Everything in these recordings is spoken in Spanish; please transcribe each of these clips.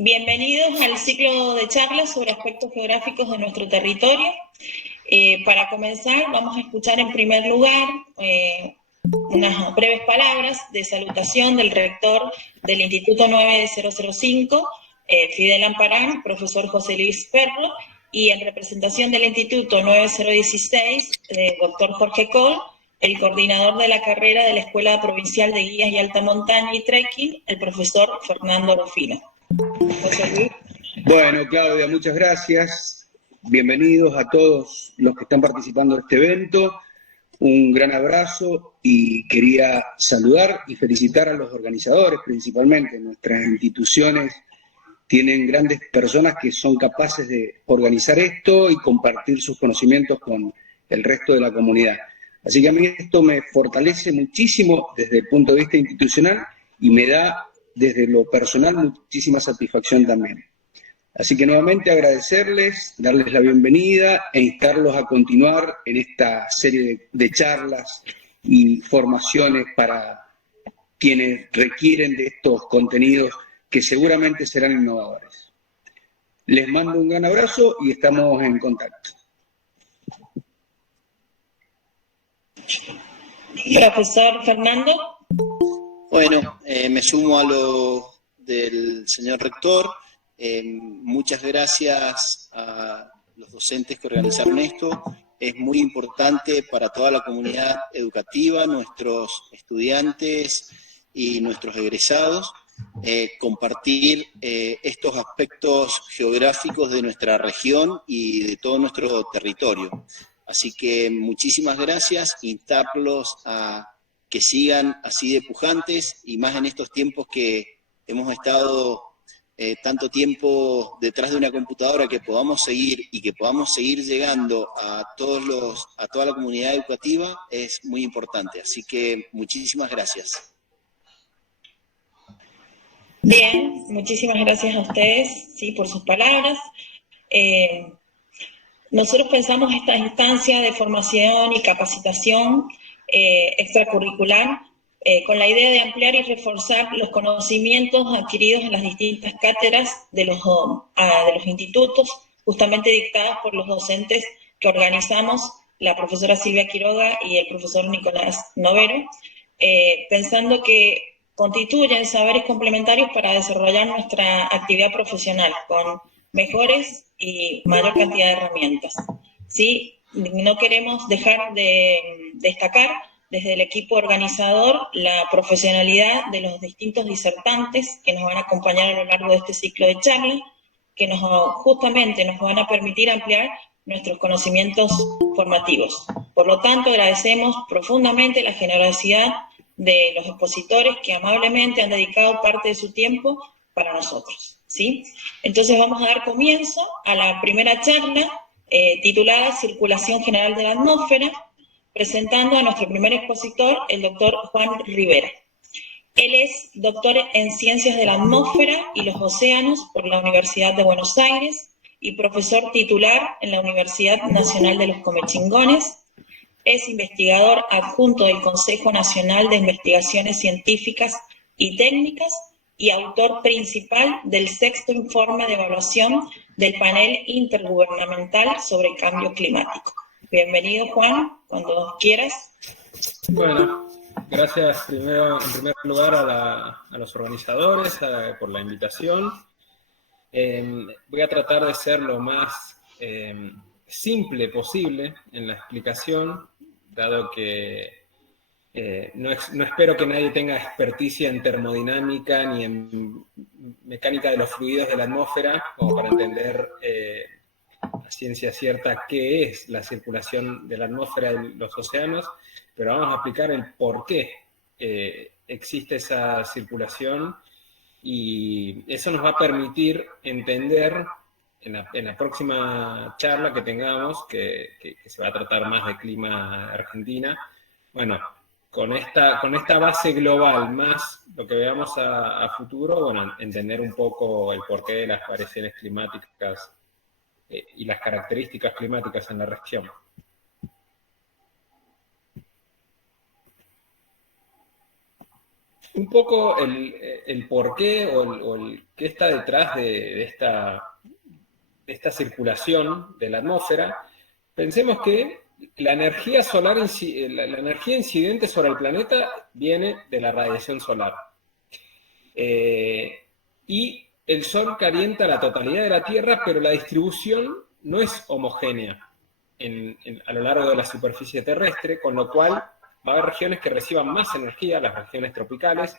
Bienvenidos al ciclo de charlas sobre aspectos geográficos de nuestro territorio. Para comenzar, vamos a escuchar en primer lugar unas breves palabras de salutación del rector del Instituto 9005, Fidel Amparán, profesor José Luis Perro, y en representación del Instituto 9016, doctor Jorge Coll, el coordinador de la carrera de la Escuela Provincial de Guías y Alta Montaña y Trekking, el profesor Fernando Rufino. José Luis. Bueno, Claudia, muchas gracias. Bienvenidos a todos los que están participando de este evento. Un gran abrazo y quería saludar y felicitar a los organizadores principalmente. Nuestras instituciones tienen grandes personas que son capaces de organizar esto y compartir sus conocimientos con el resto de la comunidad. Así que a mí esto me fortalece muchísimo desde el punto de vista institucional y me da desde lo personal muchísima satisfacción también. Así que nuevamente agradecerles, darles la bienvenida e instarlos a continuar en esta serie de charlas y formaciones para quienes requieren de estos contenidos que seguramente serán innovadores. Les mando un gran abrazo y estamos en contacto. Profesor Fernando. Bueno, me sumo a lo del señor rector. Muchas gracias a los docentes que organizaron esto. Es muy importante para toda la comunidad educativa, nuestros estudiantes y nuestros egresados, compartir estos aspectos geográficos de nuestra región y de todo nuestro territorio. Así que muchísimas gracias, instarlos a que sigan así de pujantes y más en estos tiempos que hemos estado tanto tiempo detrás de una computadora, que podamos seguir y que podamos seguir llegando a toda la comunidad educativa es muy importante. Así que muchísimas gracias. Bien, muchísimas gracias a ustedes, sí, por sus palabras. Nosotros pensamos esta instancia de formación y capacitación extracurricular con la idea de ampliar y reforzar los conocimientos adquiridos en las distintas cátedras de los institutos, justamente dictadas por los docentes que organizamos, la profesora Silvia Quiroga y el profesor Nicolás Novero, pensando que constituyen saberes complementarios para desarrollar nuestra actividad profesional con mejores y mayor cantidad de herramientas. ¿Sí? No queremos dejar de destacar desde el equipo organizador la profesionalidad de los distintos disertantes que nos van a acompañar a lo largo de este ciclo de charlas, que justamente nos van a permitir ampliar nuestros conocimientos formativos. Por lo tanto, agradecemos profundamente la generosidad de los expositores que amablemente han dedicado parte de su tiempo para nosotros, ¿sí? Entonces vamos a dar comienzo a la primera charla titulada Circulación General de la Atmósfera, presentando a nuestro primer expositor, el doctor Juan Rivera. Él es doctor en Ciencias de la Atmósfera y los Océanos por la Universidad de Buenos Aires y profesor titular en la Universidad Nacional de los Comechingones. Es investigador adjunto del Consejo Nacional de Investigaciones Científicas y Técnicas y autor principal del 6º informe de evaluación del Panel Intergubernamental sobre el Cambio Climático. Bienvenido, Juan, cuando quieras. Bueno, gracias en primer lugar a los organizadores por la invitación. Voy a tratar de ser lo más simple posible en la explicación, dado que no espero que nadie tenga experticia en termodinámica ni en mecánica de los fluidos de la atmósfera, como para entender a ciencia cierta qué es la circulación de la atmósfera de los océanos, pero vamos a explicar el por qué existe esa circulación, y eso nos va a permitir entender en la próxima charla que tengamos, que se va a tratar más de clima Argentina, bueno, con esta base global, más lo que veamos a futuro, bueno, entender un poco el porqué de las variaciones climáticas y las características climáticas en la región. un poco el por qué o el qué está detrás de esta circulación de la atmósfera. Pensemos que la energía solar, la energía incidente sobre el planeta viene de la radiación solar. Y el Sol calienta la totalidad de la Tierra, pero la distribución no es homogénea a lo largo de la superficie terrestre, con lo cual va a haber regiones que reciban más energía, las regiones tropicales,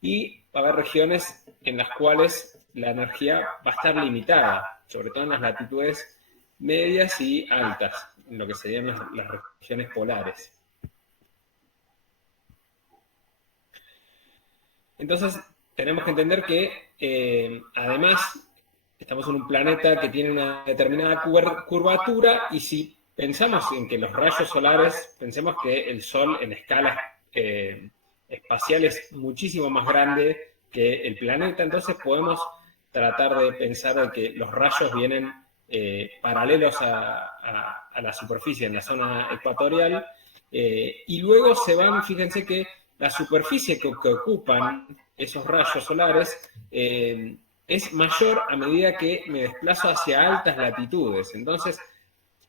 y va a haber regiones en las cuales la energía va a estar limitada, sobre todo en las latitudes medias y altas, en lo que serían las regiones polares. Entonces, tenemos que entender que, además, estamos en un planeta que tiene una determinada curvatura, y si pensamos en que los rayos solares, pensemos que el Sol en escala espacial es muchísimo más grande que el planeta, entonces podemos tratar de pensar de que los rayos vienen paralelos a la superficie en la zona ecuatorial, y luego se van, fíjense que la superficie que ocupan esos rayos solares es mayor a medida que me desplazo hacia altas latitudes. Entonces,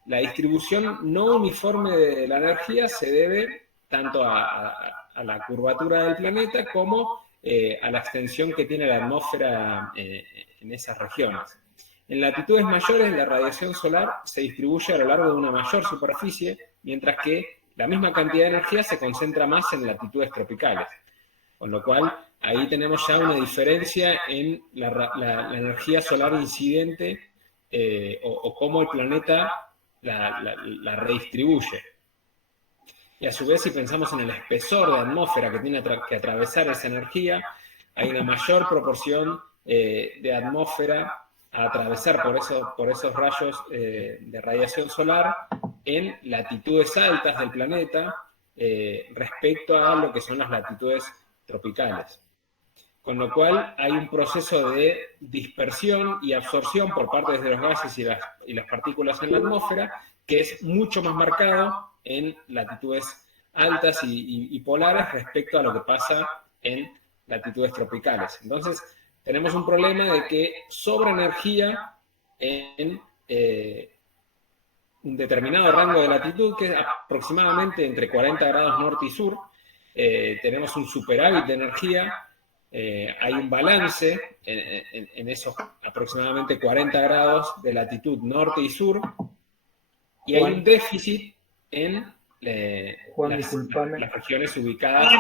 la distribución no uniforme de la energía se debe tanto a la curvatura del planeta como a la extensión que tiene la atmósfera en esas regiones. En latitudes mayores, la radiación solar se distribuye a lo largo de una mayor superficie, mientras que la misma cantidad de energía se concentra más en latitudes tropicales. Con lo cual, ahí tenemos ya una diferencia en la energía solar incidente o cómo el planeta la redistribuye. Y a su vez, si pensamos en el espesor de atmósfera que tiene que atravesar esa energía, hay una mayor proporción de atmósfera a atravesar por esos rayos de radiación solar en latitudes altas del planeta respecto a lo que son las latitudes tropicales. Con lo cual hay un proceso de dispersión y absorción por parte de los gases y las partículas en la atmósfera que es mucho más marcado en latitudes altas y polares respecto a lo que pasa en latitudes tropicales. Entonces, tenemos un problema de que sobra energía en un determinado rango de latitud, que es aproximadamente entre 40 grados norte y sur. Tenemos un superávit de energía, hay un balance en esos aproximadamente 40 grados de latitud norte y sur, y hay un déficit en las regiones ubicadas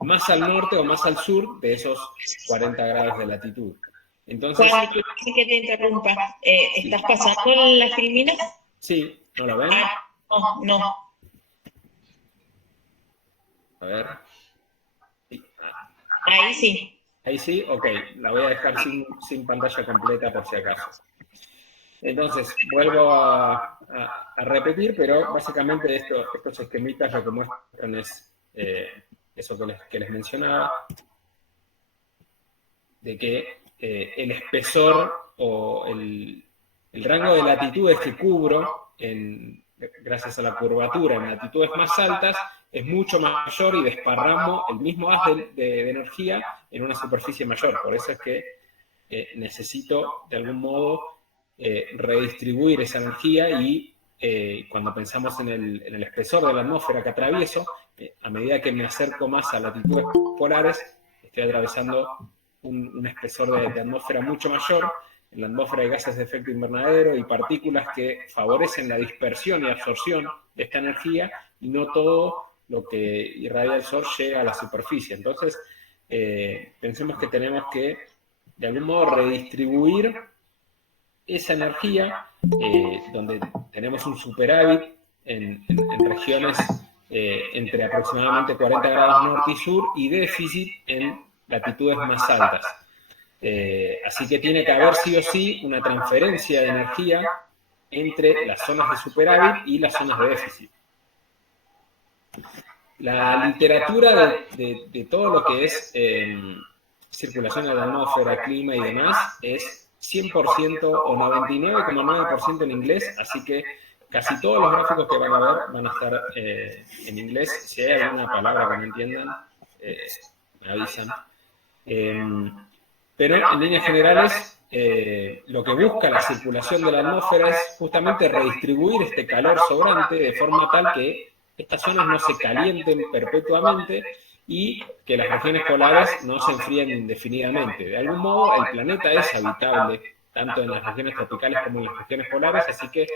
más al norte o más al sur de esos 40 grados de latitud. Entonces, Juan, sí que te interrumpa. ¿Estás pasando las filminas? Sí, ¿no lo ven? No. A ver. Sí. Ahí sí. Ahí sí, ok. La voy a dejar sin pantalla completa por si acaso. Entonces, vuelvo a repetir, pero básicamente estos esquemitas lo que muestran es eso que les mencionaba, de que el espesor o el rango de latitudes que cubro gracias a la curvatura en latitudes más altas es mucho mayor y desparramo el mismo haz de energía en una superficie mayor. Por eso es que necesito de algún modo redistribuir esa energía y cuando pensamos en el espesor de la atmósfera que atravieso, a medida que me acerco más a latitudes polares, estoy atravesando un espesor de atmósfera mucho mayor. En la atmósfera hay gases de efecto invernadero y partículas que favorecen la dispersión y absorción de esta energía, y no todo lo que irradia el Sol llega a la superficie. Entonces, pensemos que tenemos que, de algún modo, redistribuir esa energía, donde tenemos un superávit en regiones entre aproximadamente 40 grados norte y sur, y déficit en latitudes más altas. Así que tiene que haber sí o sí una transferencia de energía entre las zonas de superávit y las zonas de déficit. La literatura de todo lo que es circulación de la atmósfera, clima y demás es 100% o 99,9% en inglés, así que casi todos los gráficos que van a ver van a estar en inglés. Si hay alguna palabra que no entiendan, me avisan. Pero en líneas generales, lo que busca la circulación de la atmósfera es justamente redistribuir este calor sobrante de forma tal que estas zonas no se calienten perpetuamente y que las regiones polares no se enfríen indefinidamente. De algún modo, el planeta es habitable tanto en las regiones tropicales como en las regiones polares, así que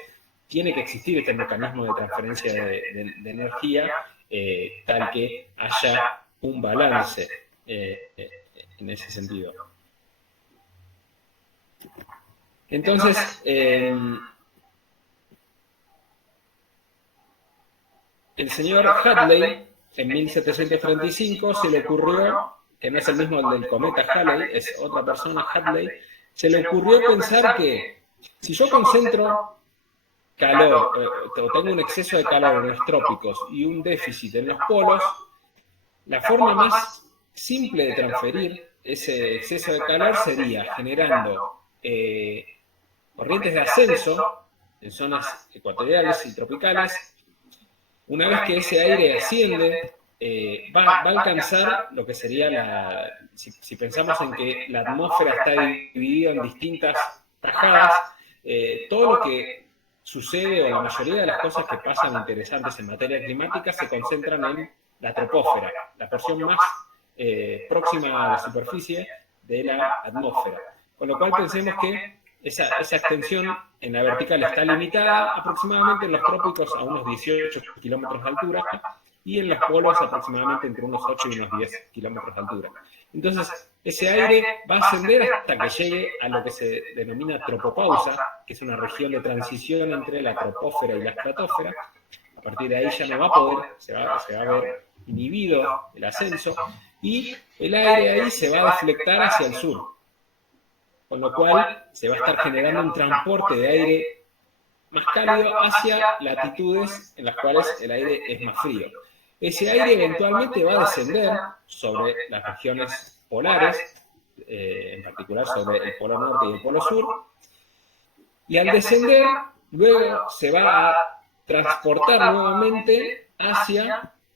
tiene que existir este mecanismo de transferencia de energía tal que haya un balance en ese sentido. Entonces, el señor Hadley, en 1735, se le ocurrió, que no es el mismo del cometa Halley, es otra persona, Hadley, se le ocurrió pensar que si yo concentro calor, o tengo un exceso de calor en los trópicos y un déficit en los polos, la forma más simple de transferir ese exceso de calor sería generando corrientes de ascenso en zonas ecuatoriales y tropicales. Una vez que ese aire asciende, va a alcanzar lo que sería si pensamos en que la atmósfera está dividida en distintas tajadas, todo lo que sucede, o la mayoría de las cosas que pasan interesantes en materia climática, se concentran en la troposfera, la porción más próxima a la superficie de la atmósfera. Con lo cual pensemos que esa extensión en la vertical está limitada aproximadamente en los trópicos a unos 18 kilómetros de altura y en los polos aproximadamente entre unos 8 y unos 10 kilómetros de altura. Entonces, ese aire va a ascender hasta que llegue a lo que se denomina tropopausa, que es una región de transición entre la troposfera y la estratosfera. A partir de ahí ya no va a poder, se va a ver inhibido el ascenso, y el aire ahí se va a deflectar hacia el sur. Con lo cual se va a estar generando un transporte de aire más cálido hacia latitudes en las cuales el aire es más frío. Ese aire eventualmente va a descender sobre las regiones polares, en particular sobre el polo norte y el polo sur, y al descender luego se va a transportar nuevamente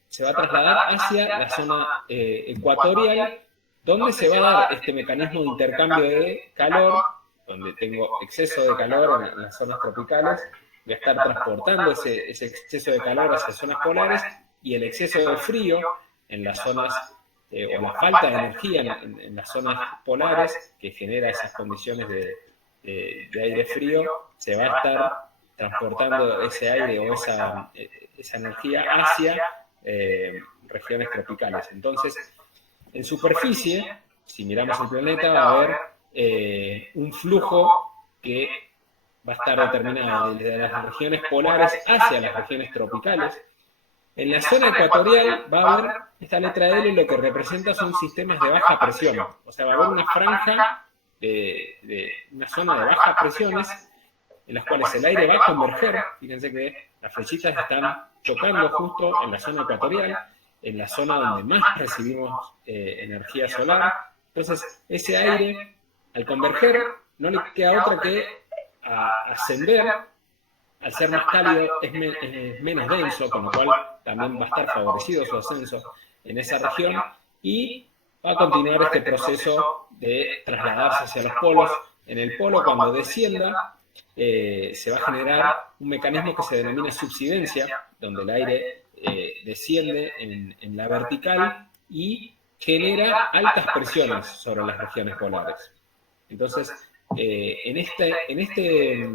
se va a trasladar hacia la zona ecuatorial, donde se va a dar este mecanismo de intercambio de calor, donde tengo exceso de calor en las zonas tropicales, voy a estar transportando ese exceso de calor hacia zonas polares, y el exceso de frío en las zonas, o la falta de energía en las zonas polares, que genera esas condiciones de aire frío, se va a estar transportando ese aire o esa energía hacia regiones tropicales. Entonces, en superficie, si miramos el planeta, va a haber un flujo que va a estar determinado desde las regiones polares hacia las regiones tropicales. En la zona ecuatorial va a haber esta letra L, lo que representa son sistemas de baja presión. O sea, va a haber una franja de una zona de bajas presiones en las cuales el aire va a converger. Fíjense que las flechitas están chocando justo en la zona ecuatorial, en la zona donde más recibimos energía solar. Entonces, ese aire, al converger, no le queda otra que ascender. Al ser más cálido es menos denso, con lo cual también va a estar favorecido su ascenso en esa región, y va a continuar este proceso de trasladarse hacia los polos. En el polo, cuando descienda, se va a generar un mecanismo que se denomina subsidencia, donde el aire desciende en la vertical y genera altas presiones sobre las regiones polares. Entonces, en este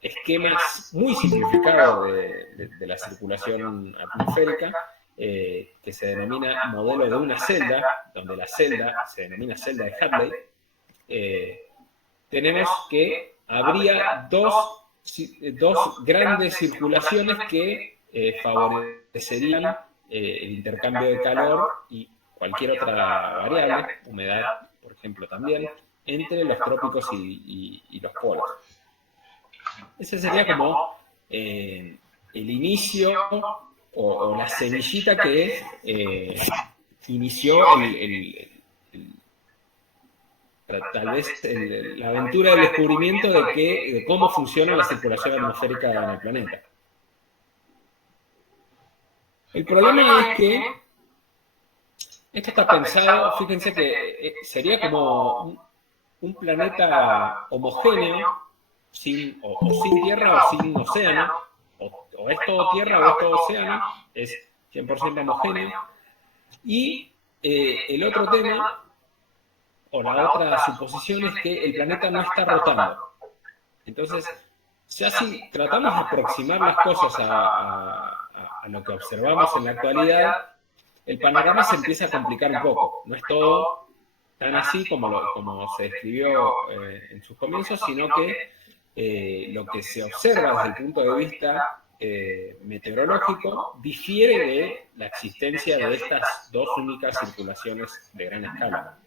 esquema muy simplificado de la circulación atmosférica, que se denomina modelo de una celda, donde la celda se denomina celda de Hadley, tenemos que habría dos grandes circulaciones que favorecerían el intercambio de calor y cualquier otra variable, humedad, por ejemplo, también, entre los trópicos y los polos. Ese sería como el inicio o la semillita que inició tal vez la aventura del descubrimiento de cómo funciona la circulación atmosférica en el planeta. El problema es que esto está pensado, fíjense que sería como un planeta homogéneo, sin tierra o sin océano, o es todo tierra o es todo océano, es 100% homogéneo. Y el otro tema, o la otra suposición, es que el planeta no está rotando. Entonces, ya si tratamos de aproximar las cosas a lo que observamos en la actualidad, el panorama se empieza a complicar un poco. No es todo tan así como se describió en sus comienzos, sino que lo que se observa desde el punto de vista meteorológico difiere de la existencia de estas dos únicas circulaciones de gran escala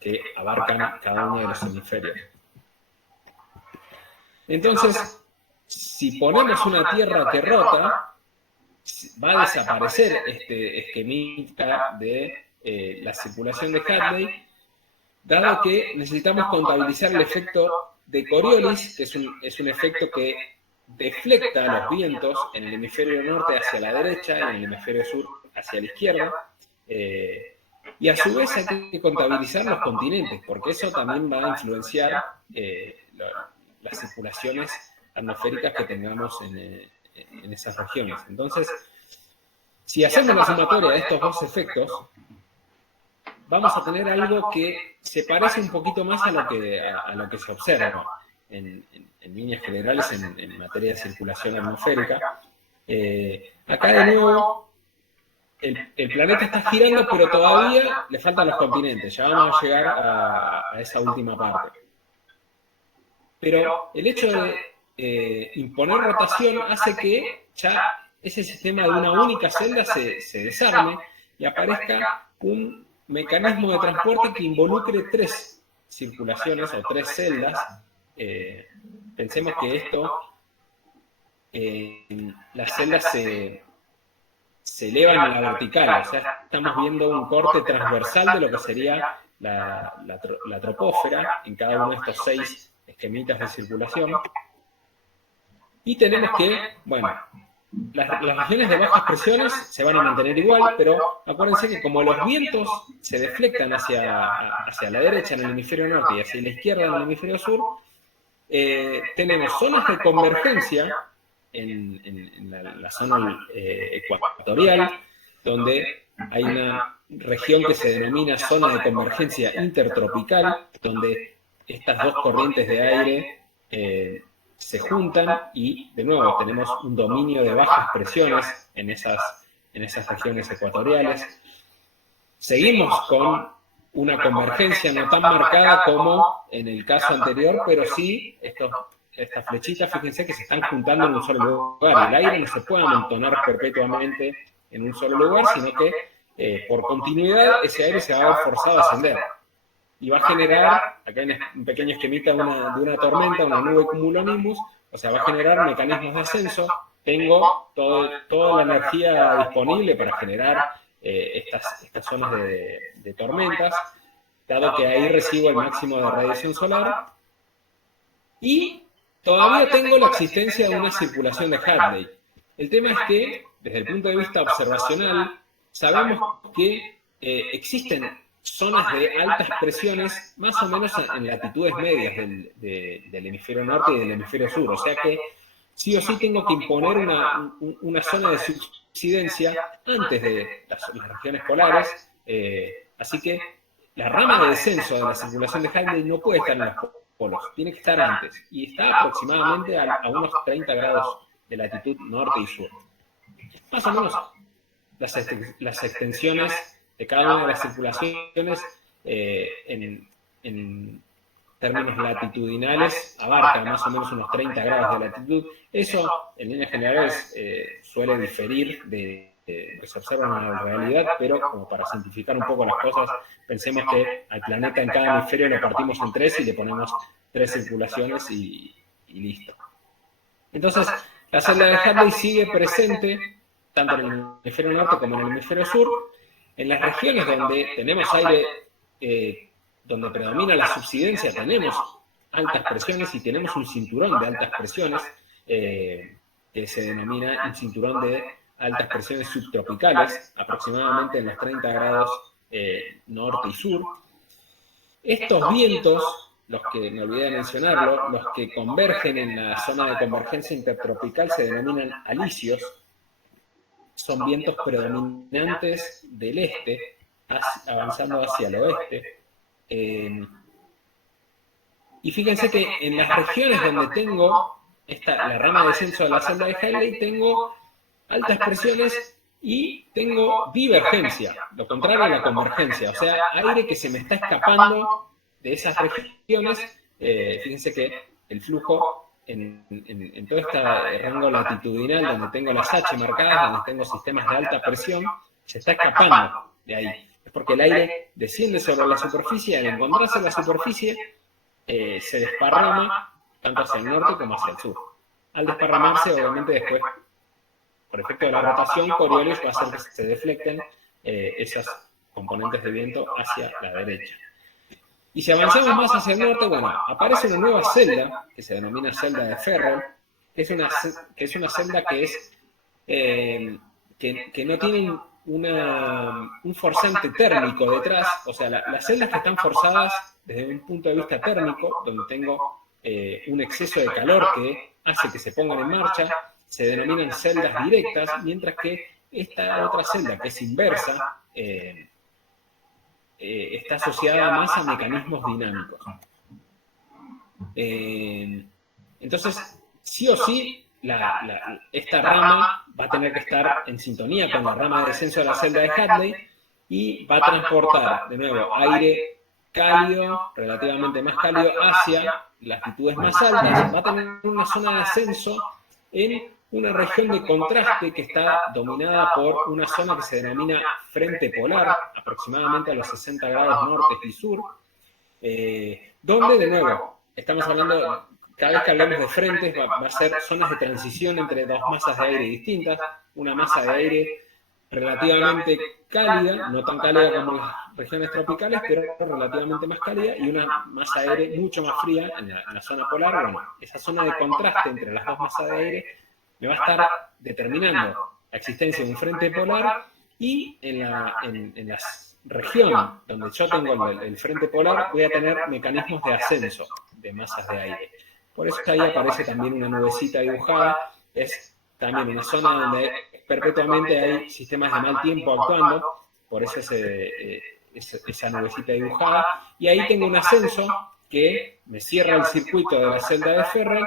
que abarcan cada uno de los hemisferios. Entonces, si ponemos una Tierra que rota, va a desaparecer este esquemita de la circulación de Hadley, dado que necesitamos contabilizar el efecto de Coriolis, que es un efecto que deflecta los vientos en el hemisferio norte hacia la derecha, en el hemisferio sur hacia la izquierda, y a su vez hay que contabilizar los continentes, porque eso también va a influenciar las circulaciones atmosféricas que tengamos en esas regiones. Entonces, si hacemos la sumatoria de estos dos efectos, vamos a tener algo que se parece un poquito más a lo que se observa en líneas generales en materia de circulación atmosférica. Acá de nuevo, el planeta está girando, pero todavía le faltan los continentes. Ya vamos a llegar a esa última parte. Pero el hecho de imponer rotación hace que ya ese sistema de una única celda se desarme y aparezca un mecanismo de transporte que involucre tres circulaciones o tres celdas. Pensemos que las celdas se elevan a la vertical, o sea, estamos viendo un corte transversal de lo que sería la troposfera en cada uno de estos 6 esquemitas de circulación. Y tenemos que, bueno, las regiones de bajas presiones se van a mantener igual, pero acuérdense que como los vientos se deflectan hacia la derecha en el hemisferio norte y hacia la izquierda en el hemisferio sur, tenemos zonas de convergencia en la zona ecuatorial, donde hay una región que se denomina zona de convergencia intertropical, donde estas dos corrientes de aire se juntan y, de nuevo, tenemos un dominio de bajas presiones en esas regiones ecuatoriales. Seguimos con una convergencia no tan marcada como en el caso anterior, pero sí estas flechitas, fíjense que se están juntando en un solo lugar. El aire no se puede amontonar perpetuamente en un solo lugar, sino que por continuidad ese aire se va a ver forzado a ascender. Y va a generar, acá hay un pequeño esquemita de una tormenta, una nube cumulonimbus, o sea, va a generar mecanismos de ascenso. Tengo toda la energía disponible para generar estas zonas de tormentas, dado que ahí recibo el máximo de radiación solar. Y todavía tengo la existencia de una circulación de Hadley. El tema es que, desde el punto de vista observacional, sabemos que existen zonas de altas presiones más o menos en latitudes medias del hemisferio norte y del hemisferio sur. O sea que sí o sí tengo que imponer una zona de subsidencia antes de las regiones polares. Así que la rama de descenso de la circulación de Hadley no puede estar en los polos, tiene que estar antes. Y está aproximadamente a unos 30 grados de latitud norte y sur. Más o menos las extensiones de cada una de las circulaciones en términos latitudinales abarca más o menos unos 30 grados de latitud. Eso, en líneas generales, suele diferir de que se observan en la realidad, pero como para simplificar un poco las cosas, pensemos que al planeta en cada hemisferio lo partimos en 3 y le ponemos 3 circulaciones y listo. Entonces, la celda de Hadley sigue presente tanto en el hemisferio norte como en el hemisferio sur. En las regiones donde tenemos aire, donde predomina la subsidencia, tenemos altas presiones y tenemos un cinturón de altas presiones, que se denomina un cinturón de altas presiones subtropicales, aproximadamente en los 30 grados norte y sur. Estos vientos, los que me olvidé de mencionarlo, los que convergen en la zona de convergencia intertropical se denominan alisios. Son vientos predominantes del este, avanzando hacia el oeste. Y fíjense que en las regiones donde tengo la rama de descenso de la celda de Hadley, tengo altas presiones y tengo divergencia, lo contrario a la convergencia, o sea, aire que se me está escapando de esas regiones. Fíjense que el flujo en todo este rango latitudinal, donde tengo las H marcadas, donde tengo sistemas de alta presión, se está escapando de ahí. Es porque el aire desciende sobre la superficie, al encontrarse en la superficie, se desparrama tanto hacia el norte como hacia el sur. Al desparramarse, obviamente después, por efecto de la rotación, Coriolis va a hacer que se deflecten esas componentes de viento hacia la derecha. Y si avanzamos más hacia el norte, bueno, aparece una nueva celda, que se denomina celda de Ferrol, que es una celda que no tiene un forzante térmico detrás. O sea, las celdas que están forzadas desde un punto de vista térmico, donde tengo un exceso de calor que hace que se pongan en marcha, se denominan celdas directas, mientras que esta otra celda, que es inversa, está asociada más a mecanismos dinámicos. Entonces, sí o sí, esta rama va a tener que estar en sintonía con la rama de descenso de la celda de Hadley y va a transportar, de nuevo, aire cálido, relativamente más cálido, hacia latitudes más altas. Va a tener una zona de descenso en una región de contraste que está dominada por una zona que se denomina frente polar, aproximadamente a los 60 grados norte y sur, donde, de nuevo, estamos hablando, cada vez que hablamos de frentes, va a ser zonas de transición entre dos masas de aire distintas, una masa de aire relativamente cálida, no tan cálida como las regiones tropicales, pero relativamente más cálida, y una masa de aire mucho más fría en la zona polar. Bueno, esa zona de contraste entre las dos masas de aire me va a estar determinando la existencia de un frente polar, y en la región donde yo tengo el frente polar voy a tener mecanismos de ascenso de masas de aire. Por eso ahí aparece también una nubecita dibujada. Es también una zona donde perpetuamente hay sistemas de mal tiempo actuando, por eso esa nubecita dibujada, y ahí tengo un ascenso que me cierra el circuito de la celda de Ferrol,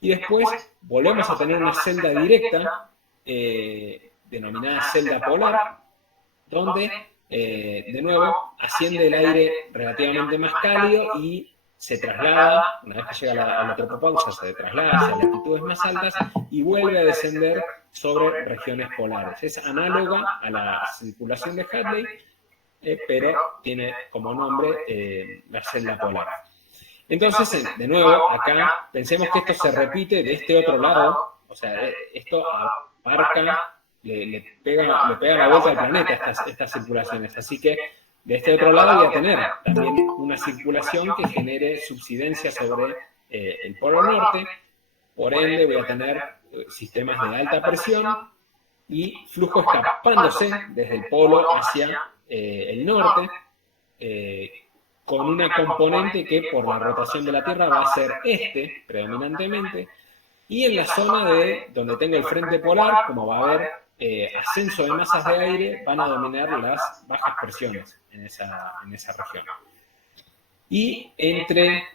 y después volvemos a tener una celda directa, denominada celda polar, donde, de nuevo, asciende el aire relativamente más cálido y se traslada, una vez que llega a la tropopausa, se traslada hacia latitudes más altas y vuelve a descender sobre regiones polares. Es análoga a la circulación de Hadley, pero tiene como nombre la celda polar. Entonces, de nuevo, acá pensemos que esto se repite de este otro lado, o sea, esto abarca, le pega la vuelta al planeta estas circulaciones, así que de este otro lado voy a tener también una circulación que genere subsidencia sobre el polo norte, por ende voy a tener sistemas de alta presión y flujo escapándose desde el polo hacia el norte, con una componente que por la rotación de la Tierra va a ser predominantemente, y en la zona de donde tengo el frente polar, como va a haber ascenso de masas de aire, van a dominar las bajas presiones en esa región. Y entre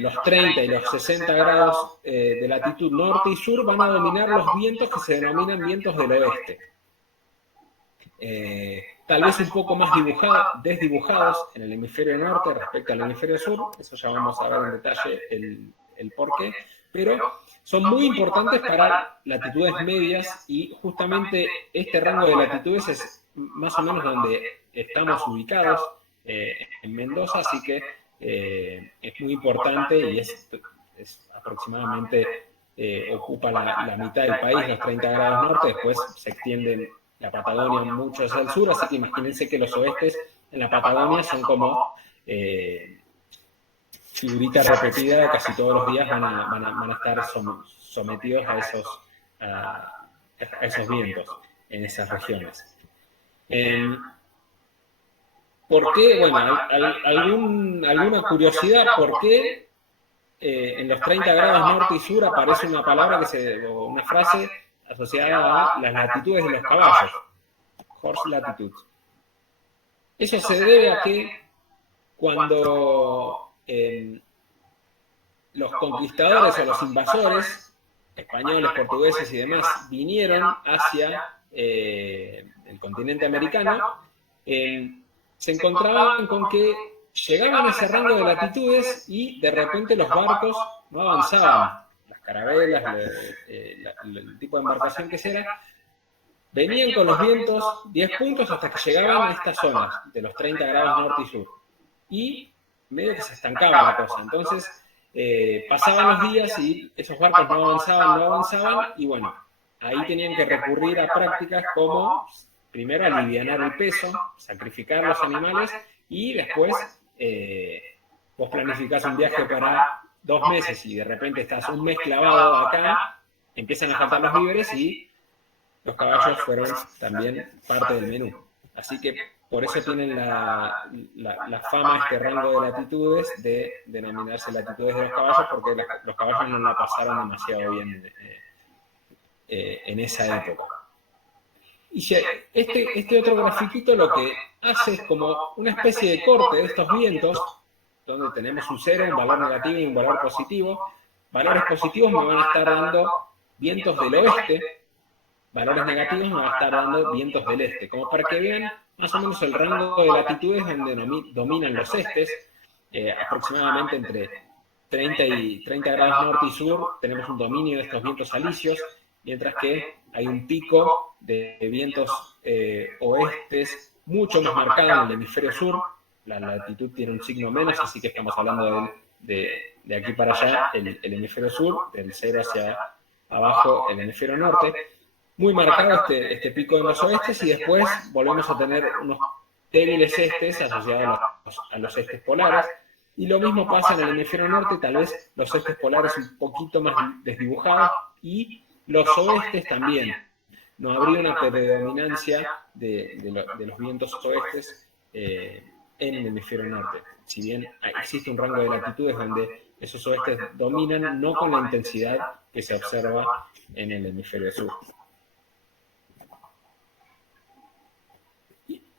los 30 y los 60 grados de latitud norte y sur van a dominar los vientos que se denominan vientos del oeste. Tal vez un poco más desdibujados en el hemisferio norte respecto al hemisferio sur, eso ya vamos a ver en detalle el porqué, pero son muy importantes para latitudes medias, y justamente este rango de latitudes es más o menos donde estamos ubicados en Mendoza, así que es muy importante, y es aproximadamente, ocupa la mitad del país, los 30 grados norte, después se extiende la Patagonia mucho hacia el sur, así que imagínense que los oestes en la Patagonia son como figuritas repetidas, casi todos los días van a estar sometidos a esos vientos en esas regiones. ¿Por qué? Bueno, alguna curiosidad, ¿por qué en los 30 grados norte y sur aparece una palabra o una frase asociada a las latitudes de los caballos? Horse latitudes. Eso se debe a que cuando los conquistadores o los invasores, españoles, portugueses y demás, vinieron hacia el continente americano, se encontraban con que llegaban a ese rango de latitudes y de repente los barcos no avanzaban. Las carabelas, el tipo de embarcación que sea, venían con los vientos 10 puntos hasta que llegaban a estas zonas de los 30 grados norte y sur. Y medio que se estancaba la cosa. Entonces, pasaban los días y esos barcos no avanzaban, y bueno, ahí tenían que recurrir a prácticas como, primero, alivianar el peso, sacrificar los animales, y después, vos planificás un viaje para 2 meses y de repente estás un mes clavado acá, empiezan a faltar los víveres y los caballos fueron también parte del menú. Así que por eso tienen la fama, este rango de latitudes, de denominarse latitudes de los caballos, porque los caballos no la pasaron demasiado bien en esa época. Y este otro grafiquito lo que hace es como una especie de corte de estos vientos, donde tenemos un 0, un valor negativo y un valor positivo. Valores positivos me van a estar dando vientos del oeste, valores negativos me van a estar dando vientos del este, como para que vean más o menos el rango de latitudes donde dominan los estes, aproximadamente entre 30 grados norte y sur tenemos un dominio de estos vientos alisios, mientras que hay un pico de vientos oestes mucho más marcado en el hemisferio sur. La latitud tiene un signo menos, así que estamos hablando de aquí para allá, el hemisferio sur, del 0 hacia abajo el hemisferio norte. Muy marcado este pico en los oestes, y después volvemos a tener unos débiles estes asociados a los estes polares. Y lo mismo pasa en el hemisferio norte, tal vez los estes polares un poquito más desdibujados, y los oestes también. No habría una predominancia de los vientos oestes en el hemisferio norte. Si bien existe un rango de latitudes donde esos oestes dominan, no con la intensidad que se observa en el hemisferio sur.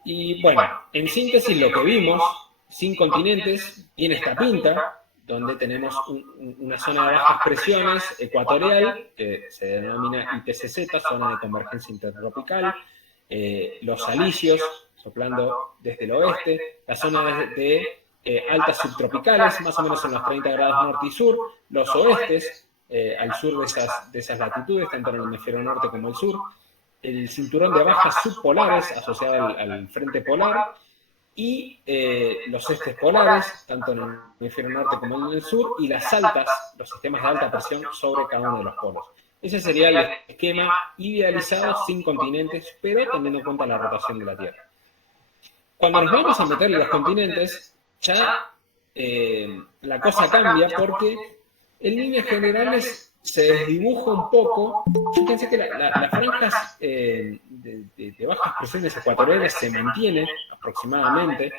Y bueno, en síntesis lo que vimos, sin continentes, tiene esta pinta, donde tenemos una zona de bajas presiones ecuatorial, que se denomina ITCZ, zona de convergencia intertropical, los alisios soplando desde el oeste, la zona de altas subtropicales, más o menos en los 30 grados norte y sur, los oestes, al sur de esas latitudes, tanto en el hemisferio norte como el sur, el cinturón de bajas subpolares asociado al frente polar, y los estes polares, tanto en el hemisferio norte como en el sur, y los sistemas de alta presión sobre cada uno de los polos. Ese sería el esquema idealizado sin continentes, pero teniendo en cuenta la rotación de la Tierra. Cuando nos vamos a meter en los continentes, ya la cosa cambia, porque en líneas generales se desdibuja un poco. Fíjense que las franjas de bajas presiones ecuatoriales se mantienen aproximadamente,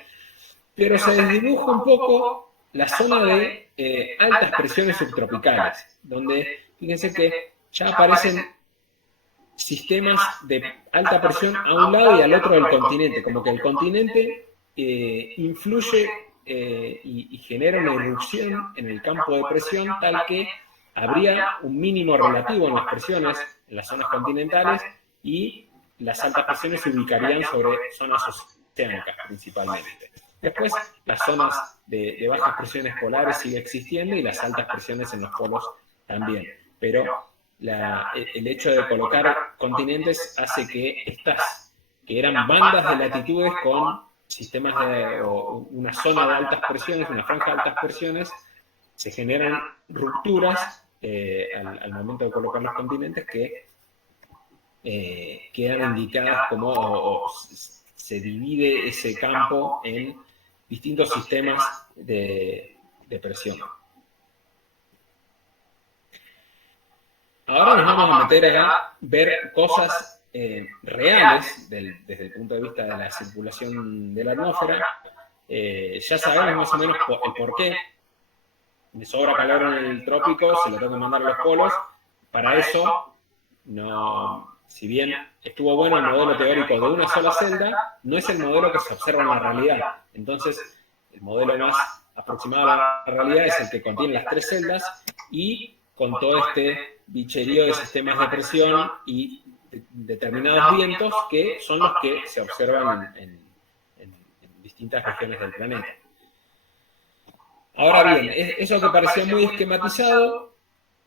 pero se desdibuja un poco la zona de altas presiones subtropicales, donde fíjense que ya aparecen sistemas de alta presión a un lado y al otro del continente, como que el continente influye y genera una irrupción en el campo de presión, tal que habría un mínimo relativo en las presiones en las zonas continentales, y las altas presiones se ubicarían sobre zonas oceánicas principalmente. Después, las zonas de bajas presiones polares sigue existiendo, y las altas presiones en los polos también. Pero el hecho de colocar continentes hace que estas, que eran bandas de latitudes con sistemas o una zona de altas presiones, una franja de altas presiones, se generan rupturas al momento de colocar los continentes que quedan indicadas como se divide ese campo en distintos sistemas de presión. Ahora nos vamos a meter a ver cosas reales, desde el punto de vista de la circulación de la atmósfera, ya sabemos más o menos el por qué. Me sobra calor en el trópico, se lo tengo que mandar a los polos. Para eso, si bien estuvo bueno el modelo teórico de una sola celda, no es el modelo que se observa en la realidad. Entonces, el modelo más aproximado a la realidad es el que contiene las 3 celdas y con todo este bicherío de sistemas de presión y determinados vientos que son los que se observan en distintas regiones del planeta. Ahora bien, eso que parecía muy esquematizado,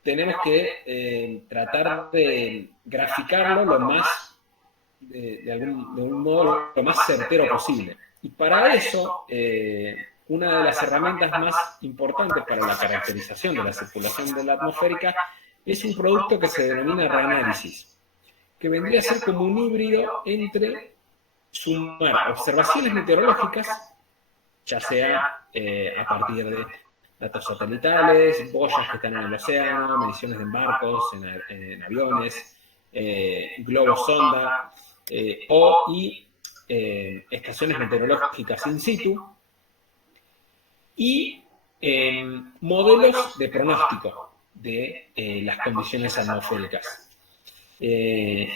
tenemos que tratar de graficarlo lo más, de algún modo, lo más certero posible. Y para eso, una de las herramientas más importantes para la caracterización de la circulación de la atmosférica es un producto que se denomina reanálisis, que vendría a ser como un híbrido entre sumar observaciones meteorológicas, ya sea a partir de datos satelitales, boyas que están en el océano, mediciones de barcos, en aviones, globos sonda, y estaciones meteorológicas in situ, y modelos de pronóstico de las condiciones atmosféricas.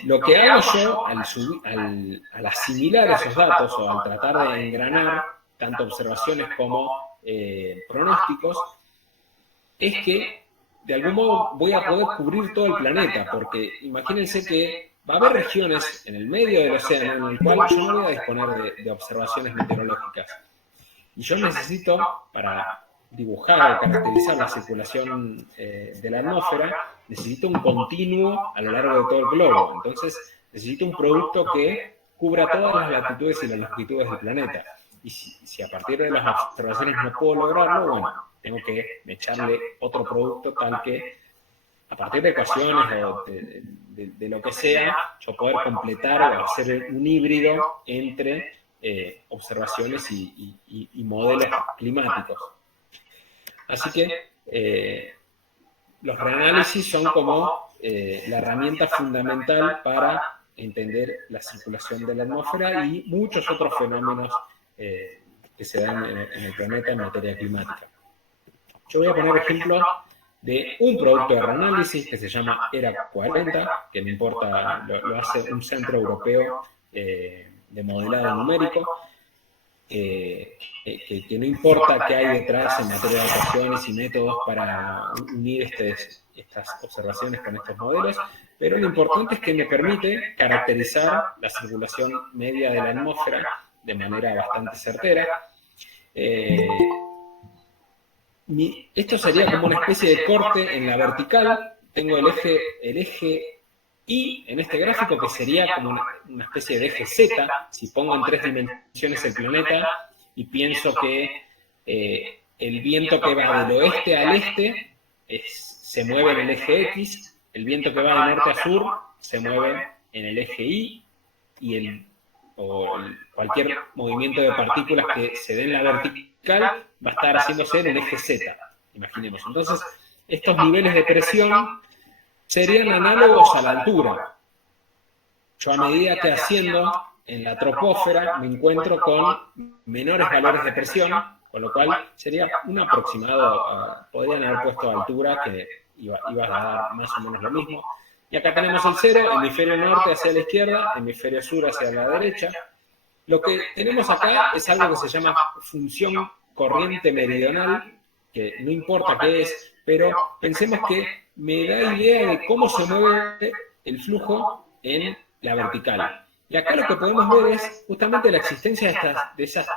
Lo que hago yo al asimilar esos datos o al tratar de engranar tanto observaciones como pronósticos, es que de algún modo voy a poder cubrir todo el planeta, porque imagínense que va a haber regiones en el medio del océano en el cual yo no voy a disponer de observaciones meteorológicas. Y yo necesito, para dibujar o caracterizar la circulación de la atmósfera, necesito un continuo a lo largo de todo el globo. Entonces, necesito un producto que cubra todas las latitudes y las longitudes del planeta. Y si a partir de las observaciones no puedo lograrlo, bueno, tengo que echarle otro producto tal que, a partir de ecuaciones o de lo que sea, yo poder completar o hacer un híbrido entre observaciones y modelos climáticos. Así que los reanálisis son como la herramienta fundamental para entender la circulación de la atmósfera y muchos otros fenómenos que se dan en el planeta en materia climática. Yo voy a poner ejemplos de un producto de reanálisis que se llama ERA 40, que me importa, lo hace un centro europeo de modelado numérico, que no importa qué hay detrás en materia de ecuaciones y métodos para unir estas observaciones con estos modelos, pero lo importante es que me permite caracterizar la circulación media de la atmósfera de manera bastante certera. Esto sería como una especie de corte en la vertical. Tengo el eje Y en este gráfico, que sería como una especie de eje Z, si pongo en 3 dimensiones el planeta y pienso que el viento que va del oeste al este se mueve en el eje X, el viento que va de norte a sur se mueve en el eje Y, y cualquier movimiento de partículas que se dé en la vertical va a estar haciéndose en el eje Z, imaginemos. Entonces, estos niveles de presión serían análogos a la altura. Yo, a medida que asciendo en la tropósfera, me encuentro con menores valores de presión, con lo cual sería un aproximado, podrían haber puesto altura, que iba a dar más o menos lo mismo. Y acá tenemos el cero, hemisferio norte hacia la izquierda, hemisferio sur hacia la derecha. Lo que tenemos acá es algo que se llama función corriente meridional, que no importa qué es, pero pensemos que me da idea de cómo se mueve el flujo en la vertical. Y acá lo que podemos ver es justamente la existencia de esas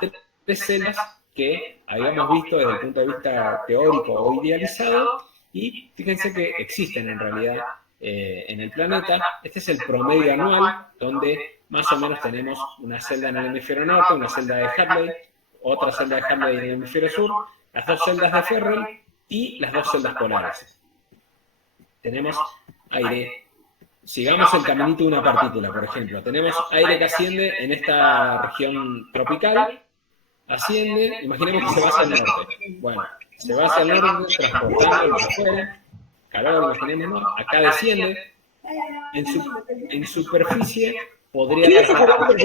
3 celdas que habíamos visto desde el punto de vista teórico o idealizado, y fíjense que existen en realidad en el planeta. Este es el promedio anual, donde más o menos tenemos una celda en el hemisferio norte, una celda de Hadley, otra celda de Hadley en el hemisferio sur, las 2 celdas de Ferrel y las 2 celdas polares. Tenemos aire. Sigamos el caminito de una partícula, por ejemplo. Tenemos aire que asciende en esta región tropical, asciende, imaginemos que se va hacia el norte. Bueno, se va hacia el norte transportando para afuera, calor, imaginémonos, acá desciende, En superficie podría trabajar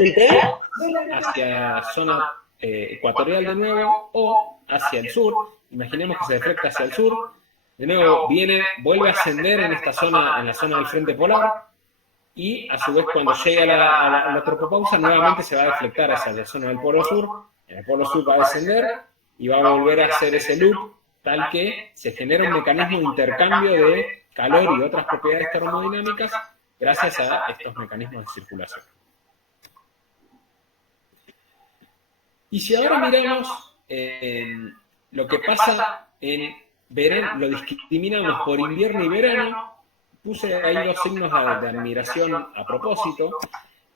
hacia zona ecuatorial de nuevo o hacia el sur. Imaginemos que se deflecta hacia el sur. De nuevo vuelve a ascender en esta zona, en la zona del frente polar, y a su vez cuando llegue a la tropopausa nuevamente se va a deflectar hacia la zona del polo sur. En el polo sur va a descender y va a volver a hacer ese loop, tal que se genera un mecanismo de intercambio de calor y otras propiedades termodinámicas gracias a estos mecanismos de circulación. Y si ahora miramos lo que pasa en verano, lo discriminamos por invierno y verano, puse ahí dos signos de admiración a propósito,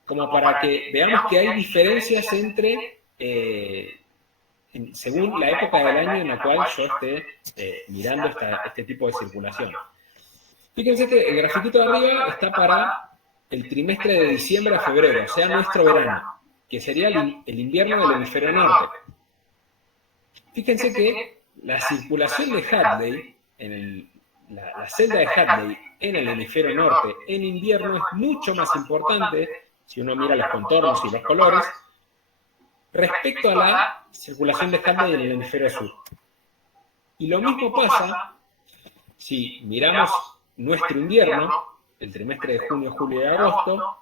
como para que veamos que hay diferencias entre, según la época del año en la cual yo esté mirando este tipo de circulación. Fíjense que el grafiquito de arriba está para el trimestre de diciembre a febrero, o sea, nuestro verano, que sería el invierno del hemisferio norte. Fíjense que la circulación de Hadley, la celda de Hadley en el hemisferio norte en invierno es mucho más importante, si uno mira los contornos y los colores, respecto a la circulación de Hadley en el hemisferio sur. Y lo mismo pasa si miramos nuestro invierno, el trimestre de junio, julio y agosto.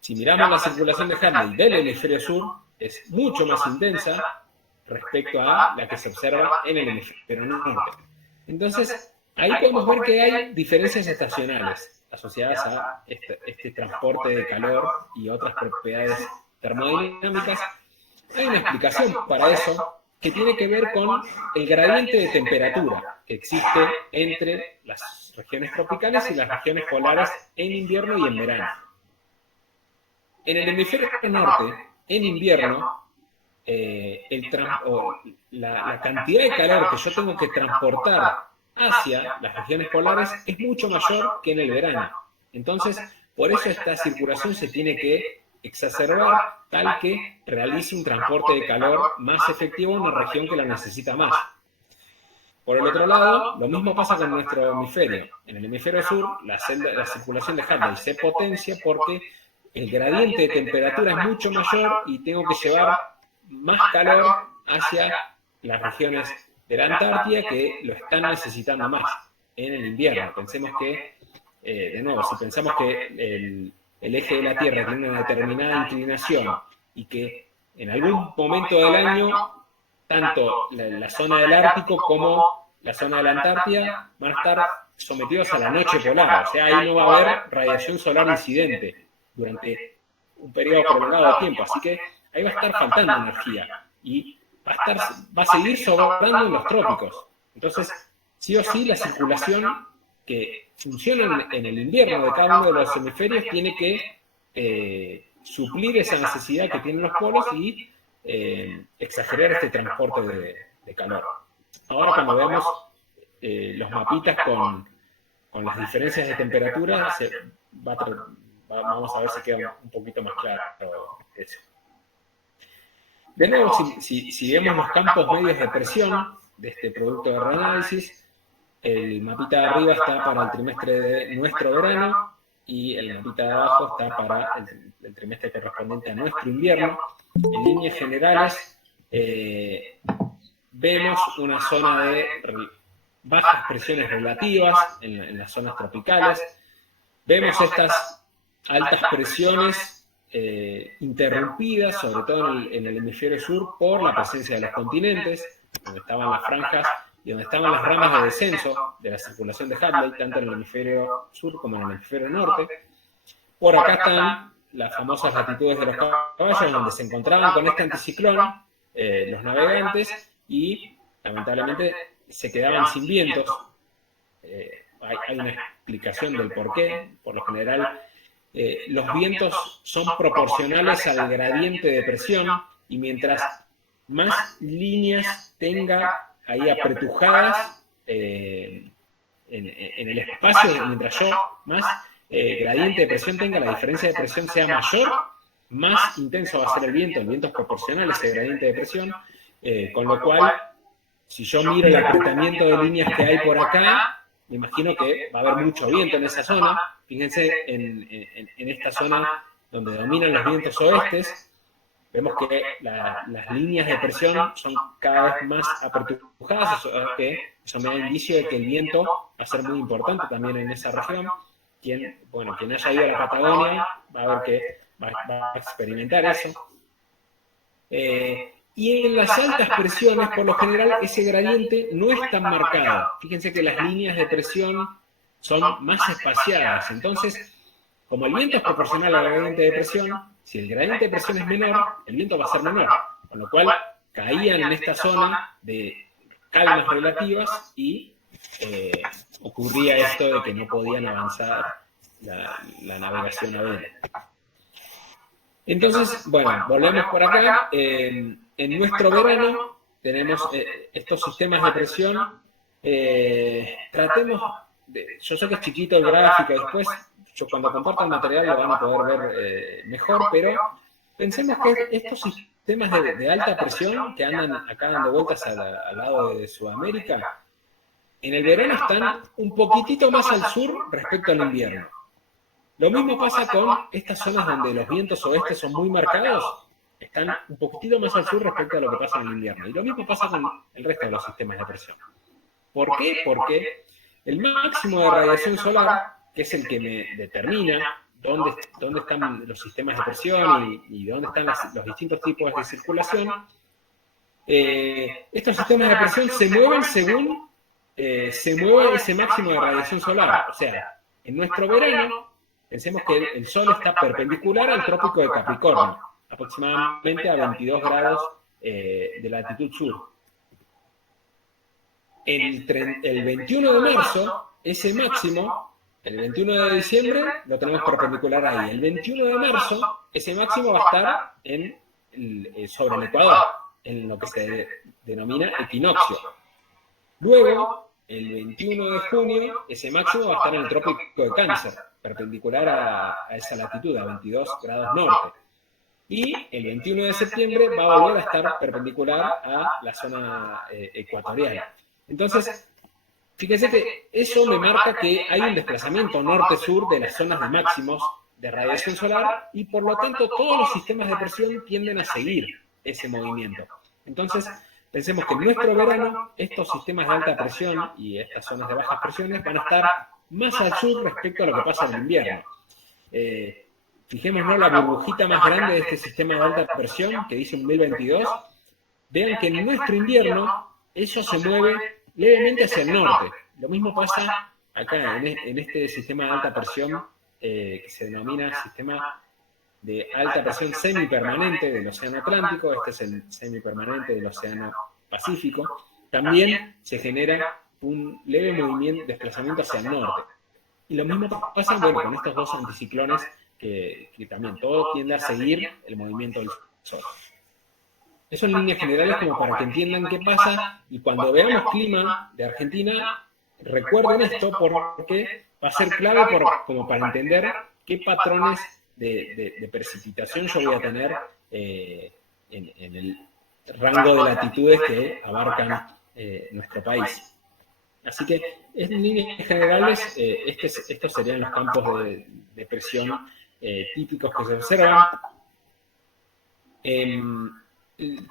Si miramos la circulación de Hadley del hemisferio sur, es mucho más intensa respecto a la que se observa en el hemisferio norte. Entonces, ahí podemos ver que hay diferencias estacionales asociadas a este transporte de calor y otras propiedades termodinámicas. Hay una explicación para eso que tiene que ver con el gradiente de temperatura que existe entre las regiones tropicales y las regiones polares en invierno y en verano. En el hemisferio norte, en invierno, la cantidad de calor que yo tengo que transportar hacia las regiones polares es mucho mayor que en el verano. Entonces, por eso esta circulación se tiene que exacerbar tal que realice un transporte de calor más efectivo en una región que la necesita más. Por el otro lado, lo mismo pasa con nuestro hemisferio. En el hemisferio sur, la circulación de Hadley se potencia porque el gradiente de temperatura es mucho mayor y tengo que llevar más calor hacia las regiones de la Antártida que lo están necesitando más en el invierno. Pensemos que, de nuevo, si pensamos que el eje de la Tierra tiene una determinada inclinación y que en algún momento del año, tanto la zona del Ártico como la zona de la Antártida van a estar sometidos a la noche polar, o sea, ahí no va a haber radiación solar incidente durante un periodo prolongado de tiempo, así que ahí va a estar faltando energía y va a seguir sobrando en los trópicos. Entonces, sí o sí, la circulación que funciona en el invierno de cada uno de los hemisferios tiene que suplir esa necesidad que tienen los polos y exagerar este transporte de calor. Ahora, cuando vemos los mapitas con las diferencias de temperatura, vamos a ver si queda un poquito más claro eso. De nuevo, si vemos los campos medios de presión de este producto de reanálisis, el mapita de arriba está para el trimestre de nuestro verano y el mapita de abajo está para el trimestre correspondiente a nuestro invierno. En líneas generales, vemos una zona de bajas presiones relativas en las zonas tropicales. Vemos estas altas presiones interrumpidas, sobre todo en el hemisferio sur, por la presencia de los continentes, donde estaban las franjas y donde estaban las ramas de descenso de la circulación de Hadley, tanto en el hemisferio sur como en el hemisferio norte. Por acá están las famosas latitudes de los caballos, donde se encontraban con este anticiclón los navegantes y, lamentablemente, se quedaban sin vientos. Hay una explicación del por qué. Por lo general, los vientos son proporcionales al gradiente de presión y mientras más líneas tenga ahí apretujadas en el espacio, mientras yo más gradiente de presión tenga, la diferencia de presión sea mayor, más intenso va a ser el viento es proporcional a ese gradiente de presión, con lo cual, si yo miro el apretamiento de líneas que hay por acá, me imagino que va a haber mucho viento en esa zona. Fíjense en esta zona donde dominan los vientos oestes, vemos que las líneas de presión son cada vez más apertujadas, eso me da indicio de que el viento va a ser muy importante también en esa región. Quien haya ido a la Patagonia va a ver que va a experimentar eso. Y en las altas presiones, por lo general, ese gradiente no es tan marcado. Fíjense que las líneas de presión son más espaciadas. Entonces, como el viento es proporcional al gradiente de presión, si el gradiente de presión es menor, el viento va a ser menor. Con lo cual, caían en esta zona de calmas relativas y ocurría esto de que no podían avanzar la navegación a vela. Entonces, bueno, volvemos por acá. En nuestro verano tenemos estos sistemas de presión. Yo sé que es chiquito el gráfico, después cuando comparto el material lo van a poder ver mejor, pero pensemos que estos sistemas de alta presión que andan acá dando vueltas al lado de Sudamérica, en el verano están un poquitito más al sur respecto al invierno. Lo mismo pasa con estas zonas donde los vientos oestes son muy marcados, están un poquitito más al sur respecto a lo que pasa en el invierno. Y lo mismo pasa con el resto de los sistemas de presión. ¿Por qué? Porque el máximo de radiación solar, que es el que me determina dónde están los sistemas de presión y dónde están los distintos tipos de circulación, estos sistemas de presión se mueven según se mueve ese máximo de radiación solar. O sea, en nuestro verano, pensemos que el Sol está perpendicular al trópico de Capricornio, aproximadamente a 22 grados de latitud sur. El 21 de marzo, ese máximo, el 21 de diciembre, lo tenemos perpendicular ahí. El 21 de marzo, ese máximo va a estar sobre el Ecuador, en lo que se denomina equinoccio. Luego, el 21 de junio, ese máximo va a estar en el trópico de Cáncer, perpendicular a esa latitud, a 22 grados norte. Y el 21 de septiembre va a volver a estar perpendicular a la zona ecuatorial. Entonces, fíjense que eso me marca que hay un desplazamiento norte-sur de las zonas de máximos de radiación solar y por lo tanto todos los sistemas de presión tienden a seguir ese movimiento. Entonces, pensemos que en nuestro verano estos sistemas de alta presión y estas zonas de bajas presiones van a estar más al sur respecto a lo que pasa en el invierno. Fijémonos la burbujita más grande de este sistema de alta presión que dice 1022. Vean que en nuestro invierno eso se mueve levemente hacia el norte. Lo mismo pasa acá en este sistema de alta presión que se denomina sistema de alta presión semipermanente del Océano Atlántico. Este es el semipermanente del Océano Pacífico. También se genera un leve desplazamiento hacia el norte. Y lo mismo pasa con estos dos anticiclones que también todo tiende a seguir el movimiento del Sol. Eso en líneas generales como para que entiendan qué pasa y cuando veamos clima de Argentina, recuerden esto porque va a ser clave como para entender qué patrones de precipitación yo voy a tener en el rango de latitudes que abarcan nuestro país. Así que en líneas generales estos serían los campos de presión típicos que se observan.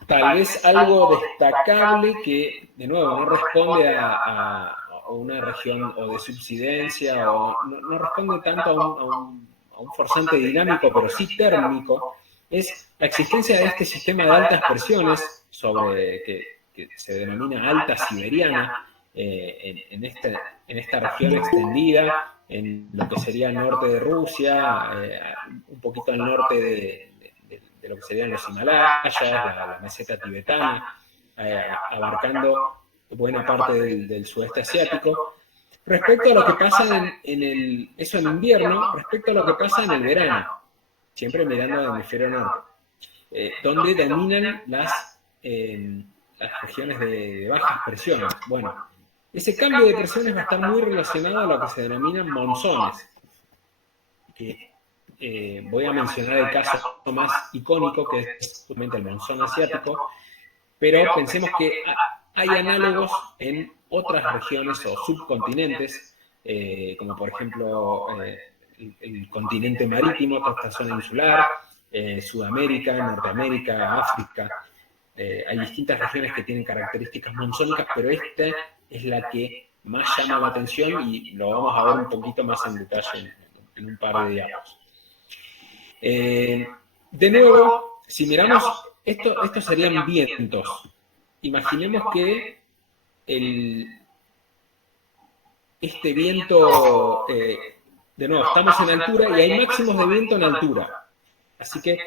Tal vez algo destacable que, de nuevo, no responde a una región o de subsidencia, o no responde tanto a un forzante dinámico, pero sí térmico, es la existencia de este sistema de altas presiones que se denomina alta siberiana en esta región extendida, en lo que sería el norte de Rusia, un poquito al norte de lo que serían los Himalayas, la meseta tibetana, abarcando buena parte del sudeste asiático. Respecto a lo que pasa eso en invierno, respecto a lo que pasa en el verano, siempre mirando al hemisferio norte, donde dominan las regiones de bajas presiones. Bueno, ese cambio de presiones va a estar muy relacionado a lo que se denominan monzones, que voy a mencionar el caso más icónico, que es justamente el monzón asiático, pero pensemos que hay análogos en otras regiones o subcontinentes, como por ejemplo el continente marítimo, toda esta zona insular, Sudamérica, Norteamérica, África. Hay distintas regiones que tienen características monzónicas, pero esta es la que más llama la atención y lo vamos a ver un poquito más en detalle en un par de diapos. De nuevo, si miramos, estos serían vientos. Imaginemos que este viento, de nuevo, estamos en altura y hay máximos de viento en altura. Así que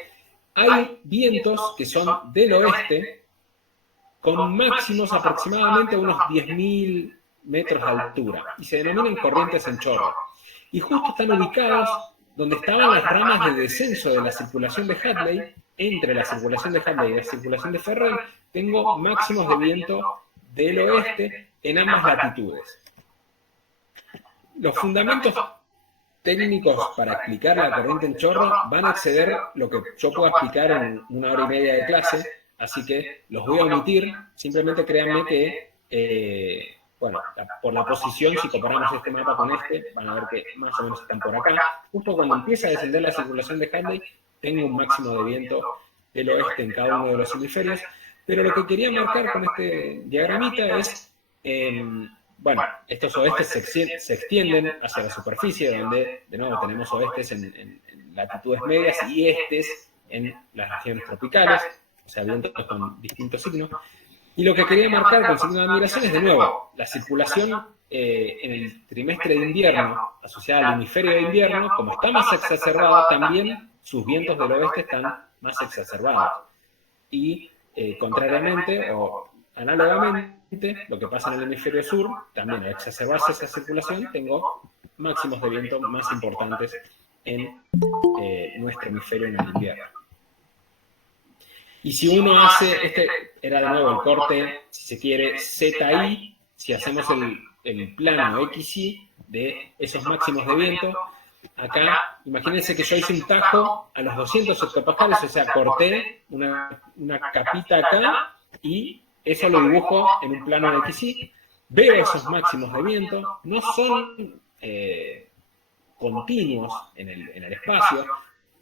hay vientos que son del oeste con máximos aproximadamente a unos 10.000 metros de altura y se denominan corrientes en chorro. Y justo están ubicados donde estaban las ramas de descenso de la circulación de Hadley. Entre la circulación de Hadley y la circulación de Ferrel tengo máximos de viento del oeste en ambas latitudes. Los fundamentos técnicos para explicar la corriente en chorro van a exceder lo que yo puedo explicar en 1 hora y media de clase, así que los voy a omitir. Simplemente créanme que, bueno, por la posición, si comparamos este mapa con este, van a ver que más o menos están por acá. Justo cuando empieza a descender la circulación de Hadley, tengo un máximo de viento del oeste en cada uno de los hemisferios, pero lo que quería marcar con este diagramita es, bueno, estos oestes se extienden hacia la superficie, donde de nuevo tenemos oestes en latitudes medias y estes en las regiones tropicales, o sea, vientos con distintos signos. Y lo que quería marcar con signo de admiración es, de nuevo, la circulación en el trimestre de invierno, asociada al hemisferio de invierno, como está más exacerbada, también sus vientos del oeste están más exacerbados. Y contrariamente o análogamente, lo que pasa en el hemisferio sur, también al exacerbarse esa circulación, tengo máximos de viento más importantes en nuestro hemisferio en el invierno. Y si uno hace, este era de nuevo el corte, si se quiere, ZI, si hacemos el plano XY de esos máximos de viento, acá, imagínense que yo hice un tajo a los 200 hectopascales, o sea, corté una capita acá y eso lo dibujo en un plano de XY, veo esos máximos de viento, no son continuos en el espacio,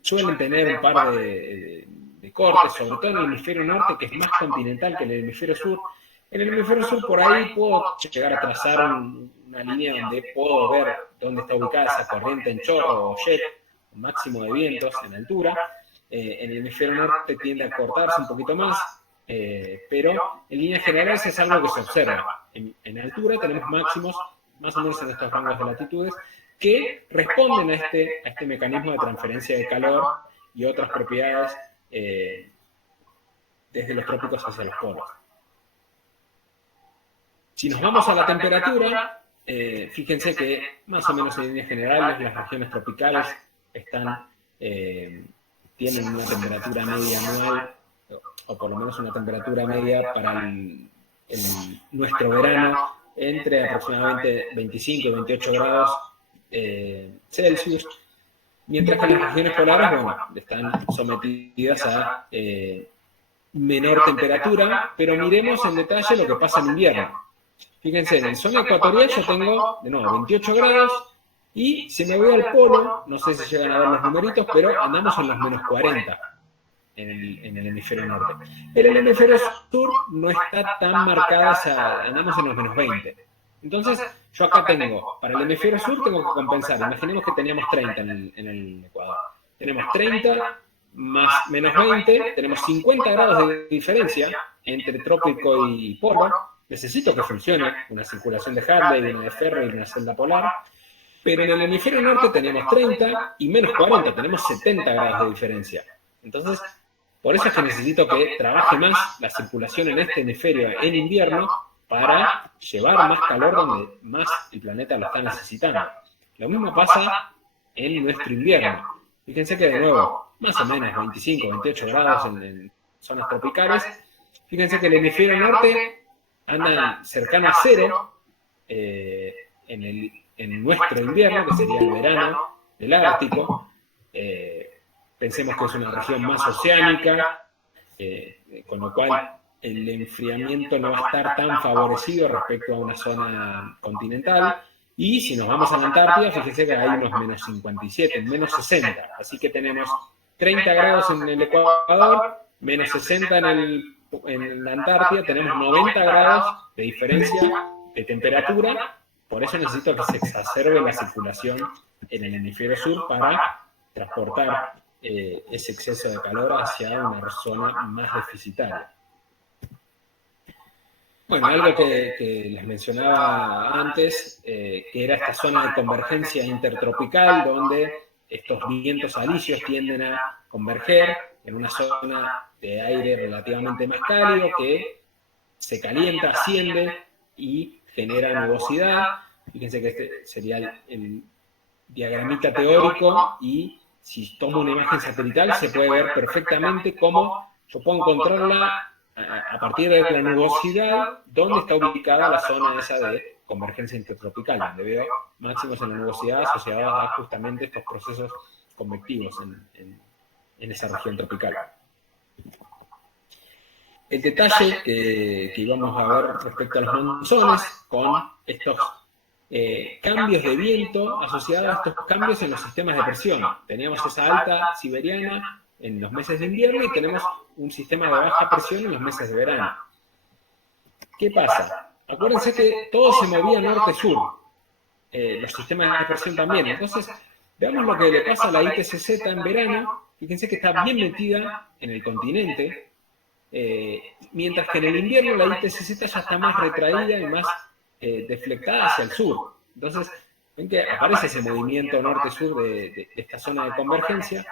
suelen tener un par de cortes, sobre todo en el hemisferio norte, que es más continental que en el hemisferio sur. En el hemisferio sur, por ahí puedo llegar a trazar una línea donde puedo ver dónde está ubicada esa corriente en chorro o jet, un máximo de vientos en altura. En el hemisferio norte tiende a cortarse un poquito más, pero en líneas generales es algo que se observa. En altura tenemos máximos, más o menos en estos rangos de latitudes, que responden a este mecanismo de transferencia de calor y otras propiedades desde los trópicos hacia los polos. Si nos vamos a la temperatura, fíjense que más o menos en líneas generales las regiones tropicales tienen una temperatura media anual, o por lo menos una temperatura media para nuestro verano, entre aproximadamente 25 y 28 grados Celsius, mientras que las regiones polares, bueno, están sometidas a menor temperatura, pero miremos en detalle lo que pasa en invierno. Fíjense, en zona ecuatorial yo tengo, de nuevo, 28 grados, y si me voy al polo, no sé si llegan a ver los numeritos, pero andamos en los menos 40 en el hemisferio norte. En el hemisferio sur no está tan marcada, andamos en los menos 20. Entonces, yo acá tengo, para el hemisferio sur tengo que compensar. Imaginemos que teníamos 30 en el Ecuador. Tenemos 30 más menos 20, tenemos 50 grados de diferencia entre trópico y polo. Necesito que funcione una circulación de Hadley, una de Ferrel y una celda polar. Pero en el hemisferio norte tenemos 30 y menos 40, tenemos 70 grados de diferencia. Entonces, por eso es que necesito que trabaje más la circulación en este hemisferio en invierno para llevar más calor donde más el planeta lo está necesitando. Lo mismo pasa en nuestro invierno. Fíjense que de nuevo, más o menos 25, 28 grados en zonas tropicales. Fíjense que el hemisferio norte anda cercano a cero en nuestro invierno, que sería el verano del Ártico. Pensemos que es una región más oceánica, con lo cual el enfriamiento no va a estar tan favorecido respecto a una zona continental. Y si nos vamos a la Antártida, fíjense que hay unos menos 57, menos 60. Así que tenemos 30 grados en el Ecuador, menos 60 en la Antártida, tenemos 90 grados de diferencia de temperatura. Por eso necesito que se exacerbe la circulación en el hemisferio sur para transportar ese exceso de calor hacia una zona más deficitaria. Bueno, algo que les mencionaba antes, que era esta zona de convergencia intertropical, donde estos vientos alisios tienden a converger en una zona de aire relativamente más cálido que se calienta, asciende y genera nubosidad. Fíjense que este sería el diagramita teórico, y si tomo una imagen satelital se puede ver perfectamente cómo yo puedo encontrarla a partir de la nubosidad, dónde está ubicada la zona esa de convergencia intertropical, donde veo máximos en la nubosidad asociados a justamente estos procesos convectivos en esa región tropical. El detalle que íbamos a ver respecto a los monzones, con estos cambios de viento asociados a estos cambios en los sistemas de presión. Teníamos esa alta siberiana en los meses de invierno y tenemos un sistema de baja presión en los meses de verano. ¿Qué pasa? Acuérdense que todo se movía norte-sur, los sistemas de presión también. Entonces, veamos lo que le pasa a la IPCZ en verano. Fíjense que está bien metida en el continente, mientras que en el invierno la IPCZ ya está más retraída y más deflectada hacia el sur. Entonces, ven que aparece ese movimiento norte-sur de esta zona de convergencia,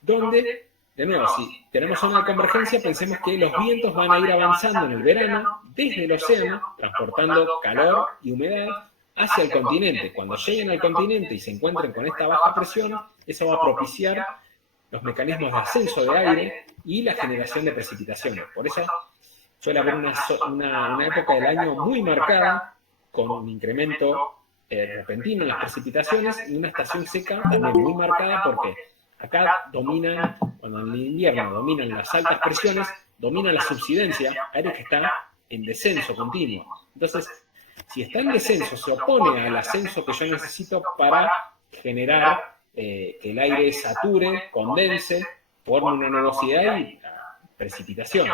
donde, de nuevo, si tenemos zona de convergencia, pensemos que los vientos van a ir avanzando en el verano desde el océano, transportando calor y humedad hacia el continente. Cuando lleguen al continente y se encuentren con esta baja presión, eso va a propiciar los mecanismos de ascenso de aire y la generación de precipitaciones. Por eso suele haber una época del año muy marcada, con un incremento repentino en las precipitaciones, y una estación seca también muy marcada, porque acá dominan, cuando en el invierno dominan las altas presiones, domina la subsidencia, aire que está en descenso continuo. Entonces, si está en descenso, se opone al ascenso que yo necesito para generar que el aire sature, condense, forme una nubosidad y precipitación.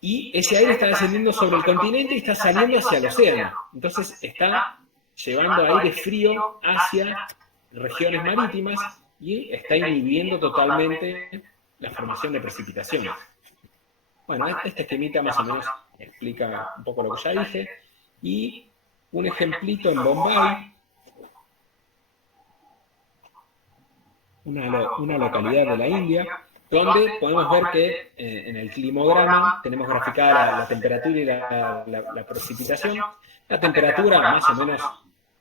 Y ese aire está descendiendo sobre el continente y está saliendo hacia el océano. Entonces está llevando aire frío hacia regiones marítimas y está inhibiendo totalmente la formación de precipitaciones. Bueno, este esquemita más o menos explica un poco lo que ya dije. Y un ejemplito en Bombay, una localidad de la India, donde podemos ver que en el climograma tenemos graficada la temperatura y la precipitación. La temperatura más o menos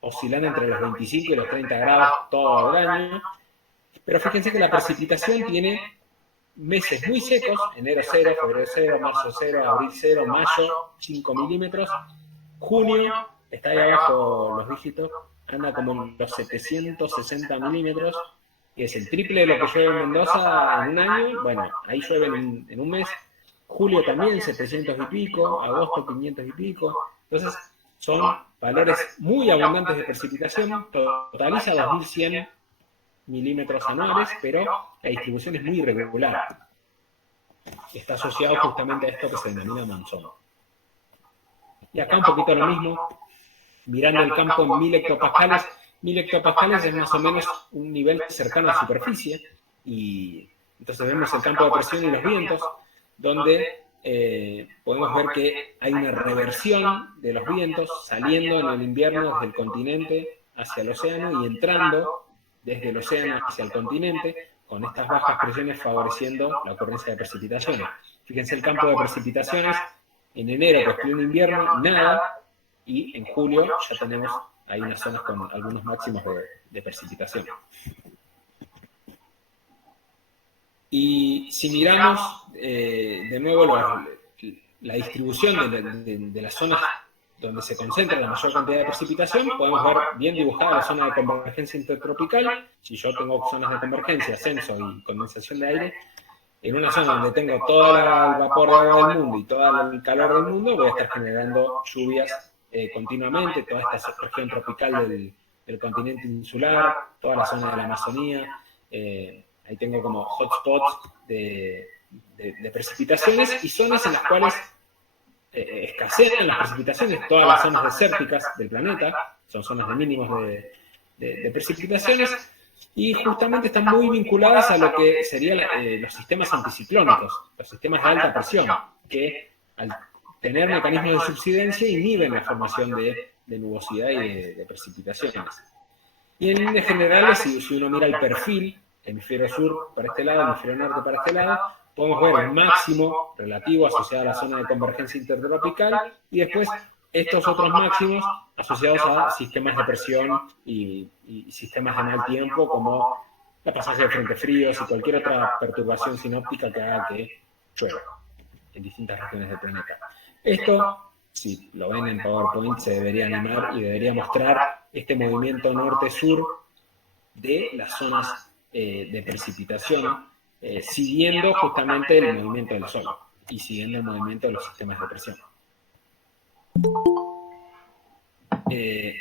oscilando entre los 25 y los 30 grados todo el año. Pero fíjense que la precipitación tiene meses muy secos: enero 0, febrero 0, marzo 0, abril 0, mayo 5 milímetros. Junio, está ahí abajo los dígitos, anda como en los 760 milímetros, que es el triple de lo que llueve en Mendoza en un año. Bueno, ahí llueve en un mes. Julio también, 700 y pico, agosto 500 y pico. Entonces, son valores muy abundantes de precipitación, totaliza 2100 milímetros anuales, pero la distribución es muy irregular. Está asociado justamente a esto que se denomina monzón. Y acá un poquito lo mismo, mirando el campo en 1000 hectopascales. 1000 hectopascales es más o menos un nivel cercano a la superficie, y entonces vemos el campo de presión y los vientos, donde podemos ver que hay una reversión de los vientos saliendo en el invierno desde el continente hacia el océano y entrando desde el océano hacia el continente, con estas bajas presiones favoreciendo la ocurrencia de precipitaciones. Fíjense el campo de precipitaciones: en enero, que es pleno invierno, nada, y en julio ya tenemos ahí unas zonas con algunos máximos de precipitación. Y si miramos de nuevo la distribución de las zonas donde se concentra la mayor cantidad de precipitación, podemos ver bien dibujada la zona de convergencia intertropical. Si yo tengo zonas de convergencia, ascenso y condensación de aire, en una zona donde tengo todo el vapor de agua del mundo y todo el calor del mundo, voy a estar generando lluvias continuamente, toda esta región tropical del continente insular, toda la zona de la Amazonía, ahí tengo como hotspots de precipitaciones y zonas en las cuales escasean las precipitaciones, todas las zonas desérticas del planeta, son zonas de mínimos de precipitaciones, y justamente están muy vinculadas a lo que serían los sistemas anticiclónicos, los sistemas de alta presión, que al tener mecanismos de subsidencia inhiben la formación de nubosidad y de precipitaciones. Y en líneas generales, si uno mira el perfil, hemisferio sur para este lado, hemisferio norte para este lado, podemos ver el máximo relativo asociado a la zona de convergencia intertropical y después estos otros máximos asociados a sistemas de presión y sistemas de mal tiempo, como la pasaje de frentes fríos y cualquier otra perturbación sinóptica que haga que llueva en distintas regiones del planeta. Esto, si lo ven en PowerPoint, se debería animar y debería mostrar este movimiento norte-sur de las zonas de precipitación, siguiendo justamente el movimiento del Sol y siguiendo el movimiento de los sistemas de presión.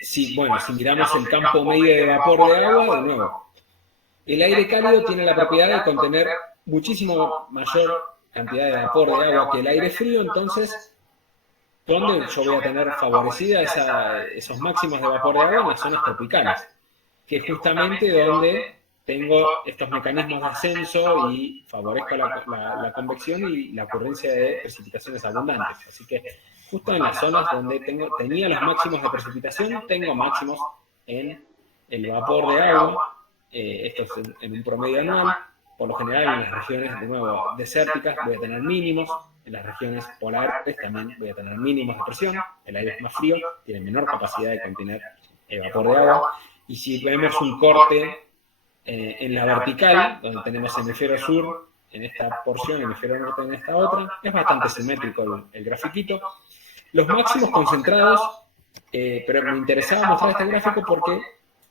Si miramos el campo medio de vapor de agua, de nuevo, el aire cálido tiene la propiedad de contener muchísimo mayor cantidad de vapor de agua que el aire frío, entonces, ¿dónde yo voy a tener favorecida esos máximos de vapor de agua? En las zonas tropicales, que es justamente donde tengo estos mecanismos de ascenso y favorezco la convección y la ocurrencia de precipitaciones abundantes. Así que justo en las zonas donde tenía los máximos de precipitación, tengo máximos en el vapor de agua, esto es en un promedio anual. Por lo general en las regiones, de nuevo, desérticas voy a tener mínimos, en las regiones polares también voy a tener mínimos de presión, el aire es más frío, tiene menor capacidad de contener el vapor de agua, y si vemos un corte en la vertical, donde tenemos hemisferio sur en esta porción, hemisferio norte en esta otra, es bastante simétrico el grafiquito. Los máximos concentrados, pero me interesaba mostrar este gráfico porque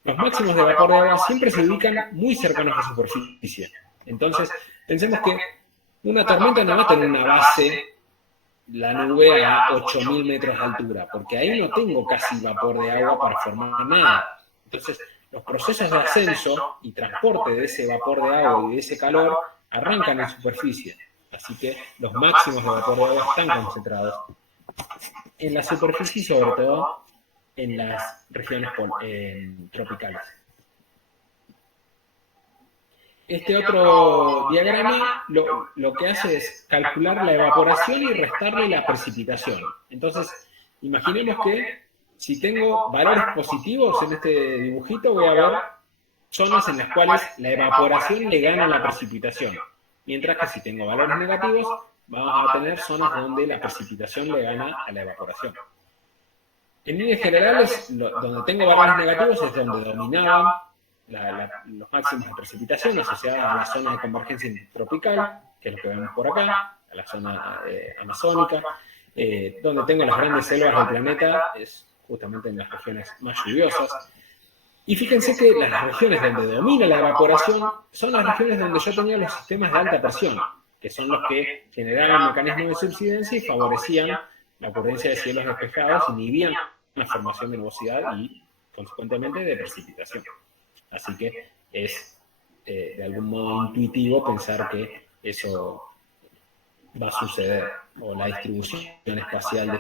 los máximos de vapor de agua siempre se ubican muy cercanos a la superficie. Entonces, pensemos que una tormenta no va a tener una base, la nube a 8.000 metros de altura, porque ahí no tengo casi vapor de agua para formar nada. Entonces, los procesos de ascenso y transporte de ese vapor de agua y de ese calor arrancan en superficie. Así que los máximos de vapor de agua están concentrados en la superficie y sobre todo en las regiones tropicales. Este otro diagrama lo que hace es calcular la evaporación y restarle la precipitación. Entonces, imaginemos que si tengo valores positivos en este dibujito, voy a ver zonas en las cuales la evaporación le gana a la precipitación. Mientras que si tengo valores negativos, vamos a tener zonas donde la precipitación le gana a la evaporación. En líneas generales, donde tengo valores negativos es donde dominaban los máximos de precipitación asociados a la zona de convergencia tropical, que es lo que vemos por acá, a la zona amazónica, donde tengo las grandes selvas del planeta, es justamente en las regiones más lluviosas. Y fíjense que las regiones donde domina la evaporación son las regiones donde yo tenía los sistemas de alta presión, que son los que generaban mecanismos de subsidencia y favorecían la ocurrencia de cielos despejados, inhibían la formación de nubosidad y, consecuentemente, de precipitación. Así que es, de algún modo, intuitivo pensar que eso va a suceder, o la distribución espacial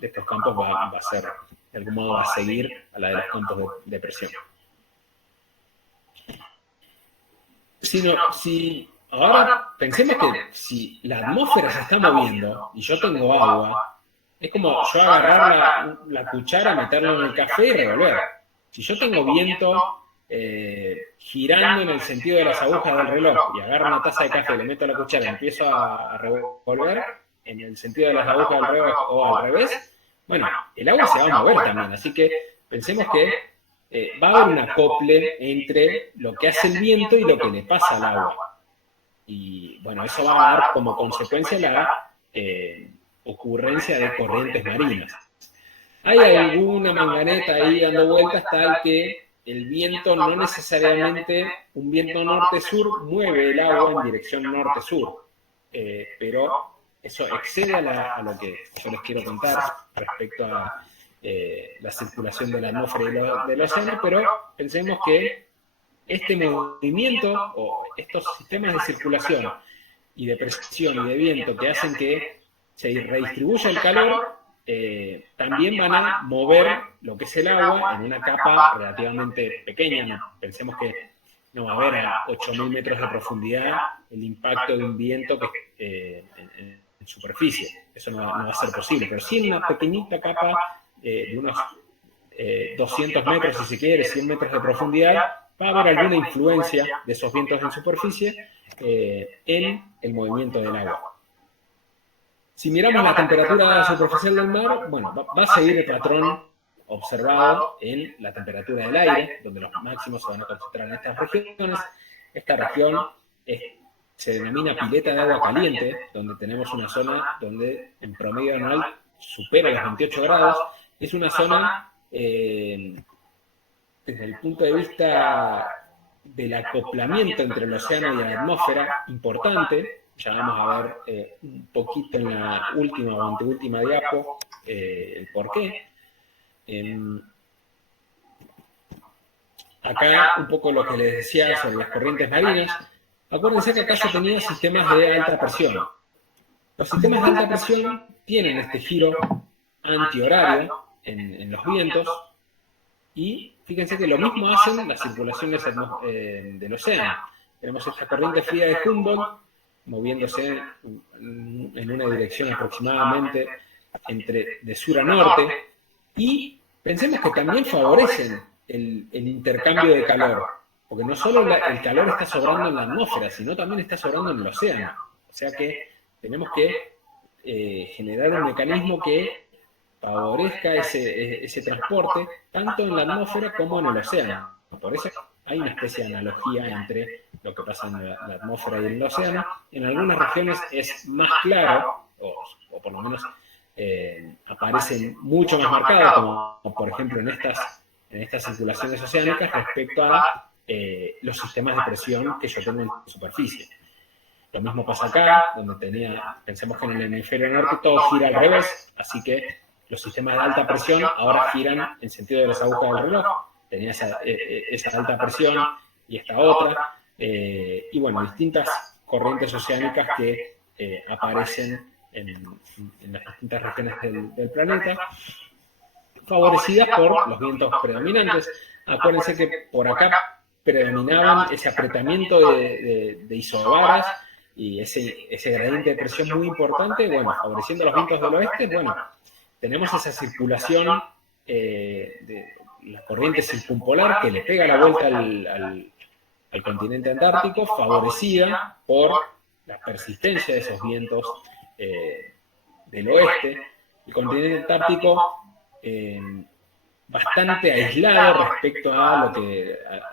de estos campos va a ser, de algún modo, va a seguir a la de los campos de presión. Ahora pensemos que si la atmósfera se está moviendo y yo tengo agua, es como yo agarrar la cuchara, meterla en el café y revolver. Si yo tengo viento girando en el sentido de las agujas del reloj y agarro una taza de café, le meto la cuchara y empiezo a revolver en el sentido de las agujas del reloj o al revés, bueno, el agua se va a mover también. Así que pensemos que va a haber un acople entre lo que hace el viento y lo que le pasa al agua. Y bueno, eso va a dar como consecuencia la ocurrencia de corrientes marinas. Hay alguna manganeta ahí dando vueltas tal que el viento no necesariamente, un viento norte-sur mueve el agua en dirección norte-sur. pero eso excede a lo que yo les quiero contar respecto a la circulación de la atmósfera y del océano, pero pensemos que este movimiento o estos sistemas de circulación y de presión y de viento que hacen que se redistribuya el calor, también van a mover lo que es el agua en una capa relativamente pequeña. ¿No? Pensemos que no va a haber a 8.000 metros de profundidad el impacto de un viento en superficie. Eso no va a ser posible, pero sí en una pequeñita capa de unos 200 metros, si se quiere, 100 metros de profundidad, va a haber alguna influencia de esos vientos en superficie en el movimiento del agua. Si miramos la temperatura superficial del mar, bueno, va a seguir el patrón observado en la temperatura del aire, donde los máximos se van a concentrar en estas regiones. Esta región se denomina pileta de agua caliente, donde tenemos una zona donde en promedio anual supera los 28 grados. Es una zona, desde el punto de vista del acoplamiento entre el océano y la atmósfera, importante. Ya vamos a ver un poquito en la última o anteúltima diapo el porqué. Acá un poco lo que les decía sobre las corrientes marinas. Acuérdense que acá yo tenía sistemas de alta presión. Los sistemas de alta presión tienen este giro antihorario en los vientos y fíjense que lo mismo hacen las circulaciones del océano. Tenemos esta corriente fría de Humboldt moviéndose en una dirección aproximadamente de sur a norte, y pensemos que también favorecen el intercambio de calor, porque no solo el calor está sobrando en la atmósfera, sino también está sobrando en el océano. O sea que tenemos que generar un mecanismo que favorezca ese transporte, tanto en la atmósfera como en el océano. Por eso hay una especie de analogía entre lo que pasa en la atmósfera y en el océano. En algunas regiones es más claro, o por lo menos aparece mucho más marcado, como por ejemplo en estas circulaciones oceánicas respecto a los sistemas de presión que yo tengo en superficie. Lo mismo pasa acá, donde pensemos que en el hemisferio norte todo gira al revés, así que los sistemas de alta presión ahora giran en sentido de las agujas del reloj. Tenía esa alta presión y esta otra, y bueno, distintas corrientes oceánicas que aparecen en las distintas regiones del planeta, favorecidas por los vientos predominantes. Acuérdense que por acá predominaban ese apretamiento de isobaras y ese gradiente de presión muy importante, bueno, favoreciendo los vientos del oeste. Bueno, tenemos esa circulación de la corriente circumpolar que le pega la vuelta al continente antártico, favorecida por la persistencia de esos vientos del oeste. El continente antártico bastante aislado respecto a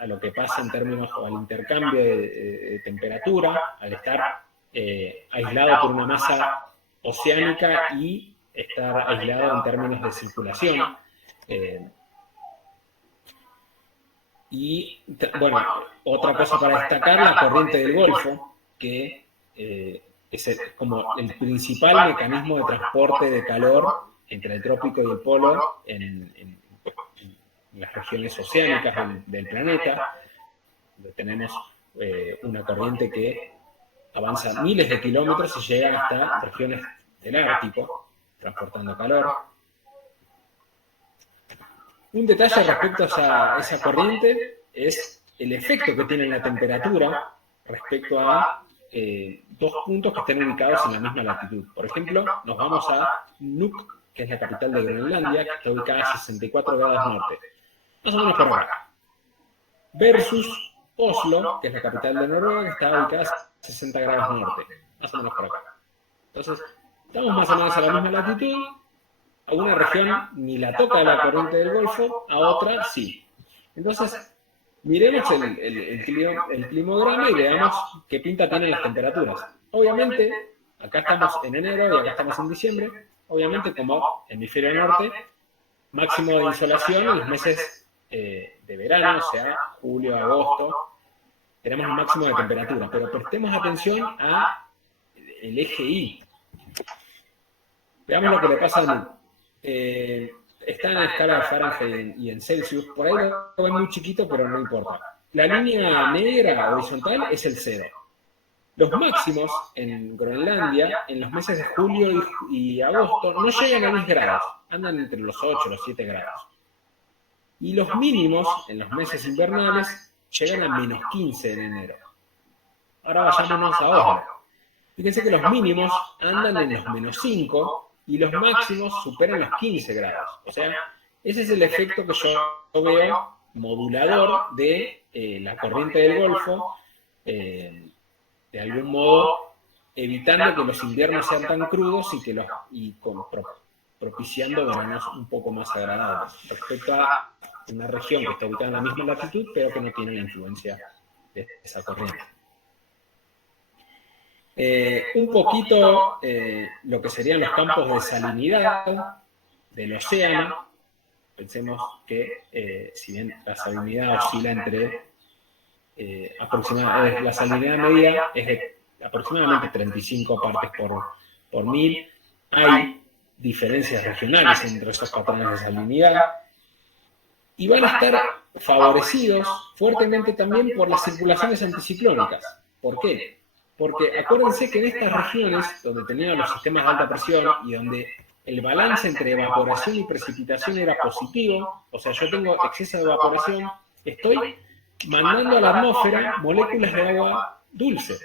lo que pasa en términos o al intercambio de temperatura, al estar aislado por una masa oceánica y estar aislado en términos de circulación. Y bueno, otra cosa para destacar, la corriente del Golfo, que es como el principal mecanismo de transporte de calor entre el trópico y el polo en las regiones oceánicas del planeta, donde tenemos una corriente que avanza miles de kilómetros y llega hasta regiones del Ártico, transportando calor. Un detalle respecto a esa corriente es el efecto que tiene en la temperatura respecto a dos puntos que estén ubicados en la misma latitud. Por ejemplo, nos vamos a Nuuk, que es la capital de Groenlandia, que está ubicada a 64 grados norte. Más o menos por acá. Versus Oslo, que es la capital de Noruega, que está ubicada a 60 grados norte. Más o menos por acá. Entonces, estamos más o menos a la misma latitud. A una región ni la toca la corriente del Golfo, a otra sí. Entonces, miremos el climograma y veamos qué pinta tienen las temperaturas. Obviamente, acá estamos en enero y acá estamos en diciembre. Obviamente, como hemisferio norte, máximo de insolación en los meses de verano, o sea, julio, agosto, tenemos un máximo de temperatura. Pero prestemos atención a el eje Y. Veamos lo que le pasa a mí. Está en la escala de Fahrenheit y en Celsius, por ahí lo ven muy chiquito, pero no importa. La línea negra horizontal es el 0. Los máximos en Groenlandia, en los meses de julio y agosto, no llegan a 10 grados, andan entre los 8 y los 7 grados. Y los mínimos, en los meses invernales, llegan a menos 15 en enero. Ahora vayámonos a Oslo. Fíjense que los mínimos andan en los menos 5 y los máximos superan los 15 grados. O sea, ese es el efecto que yo veo modulador de la corriente del Golfo, de algún modo evitando que los inviernos sean tan crudos y propiciando veranos un poco más agradables respecto a una región que está ubicada en la misma latitud, pero que no tiene la influencia de esa corriente. Un poquito lo que serían los campos de salinidad del océano. Pensemos que si bien la salinidad oscila entre la salinidad media es de aproximadamente 35 partes por mil, hay diferencias regionales entre esos patrones de salinidad y van a estar favorecidos fuertemente también por las circulaciones anticiclónicas. ¿Por qué? Porque acuérdense que en estas regiones donde tenían los sistemas de alta presión y donde el balance entre evaporación y precipitación era positivo, o sea, yo tengo exceso de evaporación, estoy mandando a la atmósfera moléculas de agua dulce.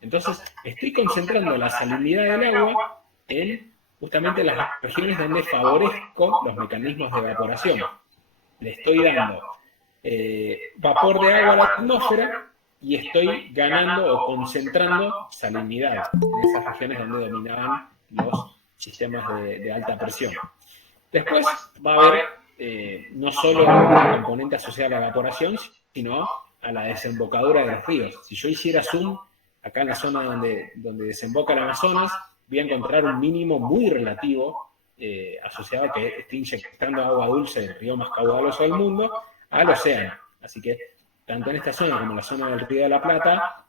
Entonces, estoy concentrando la salinidad del agua en justamente las regiones donde favorezco los mecanismos de evaporación. Le estoy dando vapor de agua a la atmósfera y estoy ganando o concentrando salinidad en esas regiones donde dominaban los sistemas de alta presión. Después va a haber no solo la componente asociada a la evaporación, sino a la desembocadura de los ríos. Si yo hiciera zoom acá en la zona donde desemboca el Amazonas, voy a encontrar un mínimo muy relativo asociado a que esté inyectando agua dulce del río más caudaloso del mundo al océano. Así que tanto en esta zona como en la zona del Río de la Plata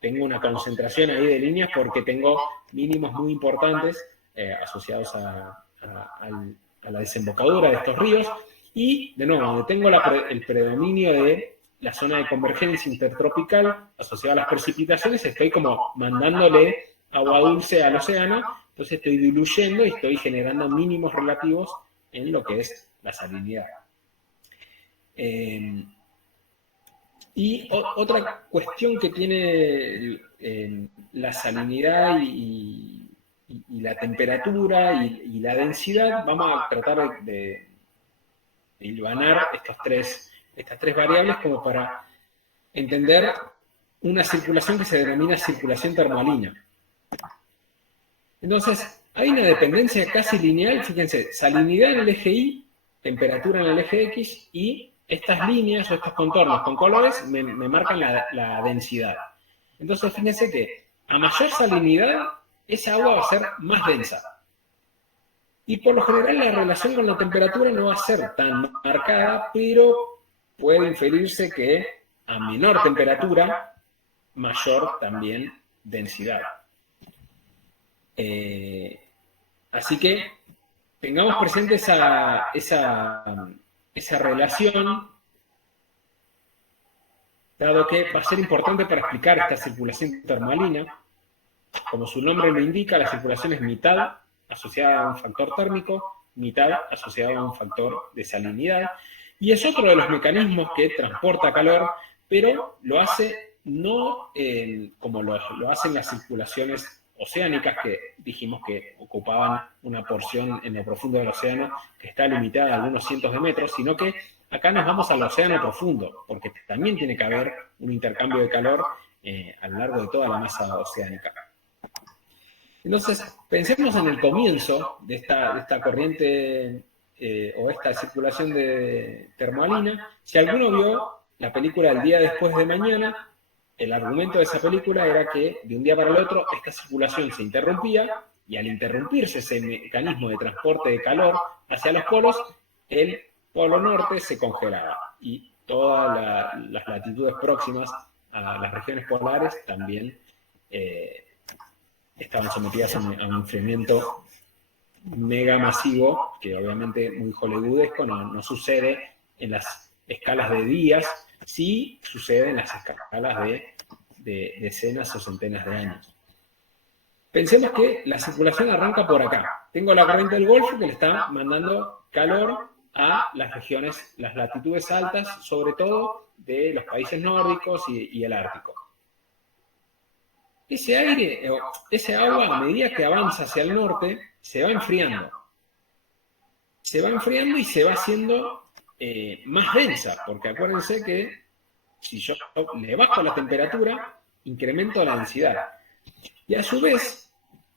tengo una concentración ahí de líneas porque tengo mínimos muy importantes asociados a la desembocadura de estos ríos. Y, de nuevo, donde tengo el predominio de la zona de convergencia intertropical asociada a las precipitaciones, estoy como mandándole agua dulce al océano, entonces estoy diluyendo y estoy generando mínimos relativos en lo que es la salinidad. Y otra cuestión que tiene la salinidad y la temperatura y la densidad, vamos a tratar de hilvanar estas tres variables como para entender una circulación que se denomina circulación termohalina. Entonces, hay una dependencia casi lineal, fíjense, salinidad en el eje Y, temperatura en el eje X, y estas líneas o estos contornos con colores me marcan la densidad. Entonces, fíjense que a mayor salinidad, esa agua va a ser más densa. Y por lo general la relación con la temperatura no va a ser tan marcada, pero puede inferirse que a menor temperatura, mayor también densidad. Así que tengamos presente esa relación, dado que va a ser importante para explicar esta circulación termohalina. Como su nombre lo indica, la circulación es mitad asociada a un factor térmico, mitad asociada a un factor de salinidad, y es otro de los mecanismos que transporta calor, pero lo hace no como lo hacen las circulaciones oceánicas, que dijimos que ocupaban una porción en lo profundo del océano que está limitada a algunos cientos de metros, sino que acá nos vamos al océano profundo, porque también tiene que haber un intercambio de calor a lo largo de toda la masa oceánica. Entonces, pensemos en el comienzo de esta corriente o esta circulación termohalina. Si alguno vio la película El día después de mañana, el argumento de esa película era que de un día para el otro esta circulación se interrumpía y al interrumpirse ese mecanismo de transporte de calor hacia los polos, el polo norte se congelaba y todas las latitudes próximas a las regiones polares también estaban sometidas a un enfriamiento mega masivo, que obviamente muy hollywoodesco, no sucede en las escalas de días, sí sucede en las escalas de decenas o centenas de años. Pensemos que la circulación arranca por acá. Tengo la corriente del Golfo que le está mandando calor a las regiones, las latitudes altas, sobre todo de los países nórdicos y el Ártico. Ese aire, ese agua, a medida que avanza hacia el norte, se va enfriando. Se va enfriando y se va haciendo más densa, porque acuérdense que si yo le bajo la temperatura, incremento la densidad. Y a su vez,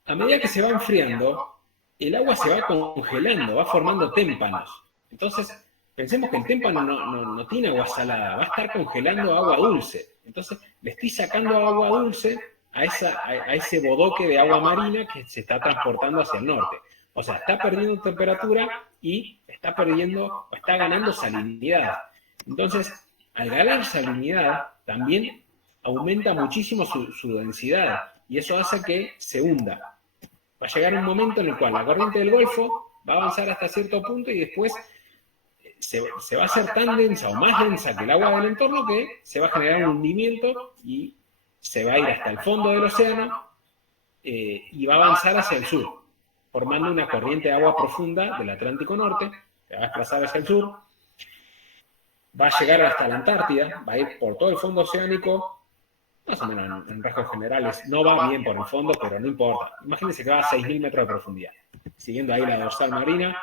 a medida que se va enfriando, el agua se va congelando, va formando témpanos. Entonces, pensemos que el témpano no tiene agua salada, va a estar congelando agua dulce. Entonces, le estoy sacando agua dulce a ese bodoque de agua marina que se está transportando hacia el norte. O sea, está perdiendo temperatura y está ganando salinidad. Entonces, al ganar salinidad, también aumenta muchísimo su densidad y eso hace que se hunda. Va a llegar un momento en el cual la corriente del Golfo va a avanzar hasta cierto punto y después se va a hacer tan densa o más densa que el agua del entorno que se va a generar un hundimiento y se va a ir hasta el fondo del océano y va a avanzar hacia el sur, formando una corriente de agua profunda del Atlántico Norte, que va a desplazar hacia el sur, va a llegar hasta la Antártida, va a ir por todo el fondo oceánico, más o menos en rasgos generales, no va bien por el fondo, pero no importa. Imagínense que va a 6.000 metros de profundidad, siguiendo ahí la dorsal marina,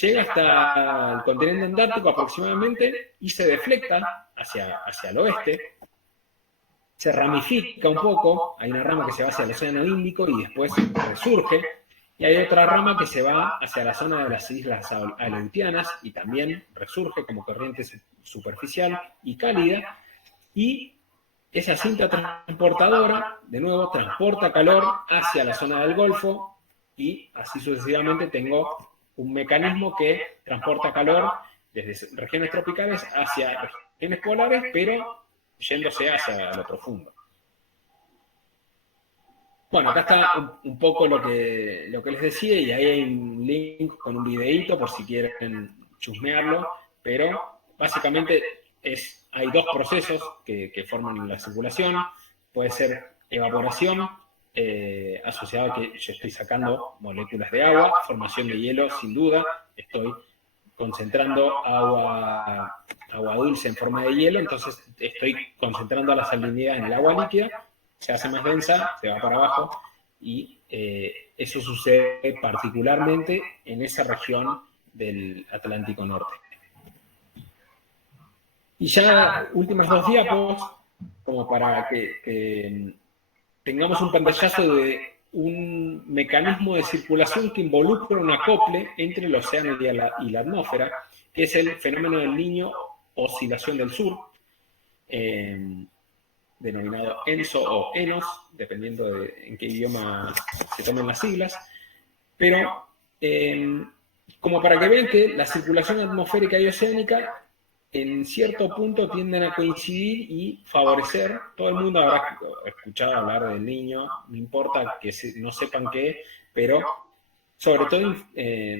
llega hasta el continente antártico aproximadamente y se deflecta hacia el oeste, se ramifica un poco, hay una rama que se va hacia el océano Índico y después resurge, y hay otra rama que se va hacia la zona de las islas Aleutianas y también resurge como corriente superficial y cálida, y esa cinta transportadora, de nuevo, transporta calor hacia la zona del Golfo y así sucesivamente tengo un mecanismo que transporta calor desde regiones tropicales hacia regiones polares, pero yéndose hacia lo profundo. Bueno, acá está un poco lo que les decía y ahí hay un link con un videíto por si quieren chusmearlo, pero básicamente hay dos procesos que forman la circulación. Puede ser evaporación, asociado a que yo estoy sacando moléculas de agua, formación de hielo, sin duda, estoy concentrando agua dulce en forma de hielo, entonces estoy concentrando la salinidad en el agua líquida, se hace más densa, se va para abajo, y eso sucede particularmente en esa región del Atlántico Norte. Y ya últimas dos diapos, como para que tengamos un pantallazo de un mecanismo de circulación que involucra un acople entre el océano y la atmósfera, que es el fenómeno del Niño oscilación del sur, denominado ENSO o ENOS, dependiendo de en qué idioma se tomen las siglas, pero como para que vean que la circulación atmosférica y oceánica en cierto punto tienden a coincidir y favorecer. Todo el mundo habrá escuchado hablar del Niño, no importa que no sepan qué, pero sobre todo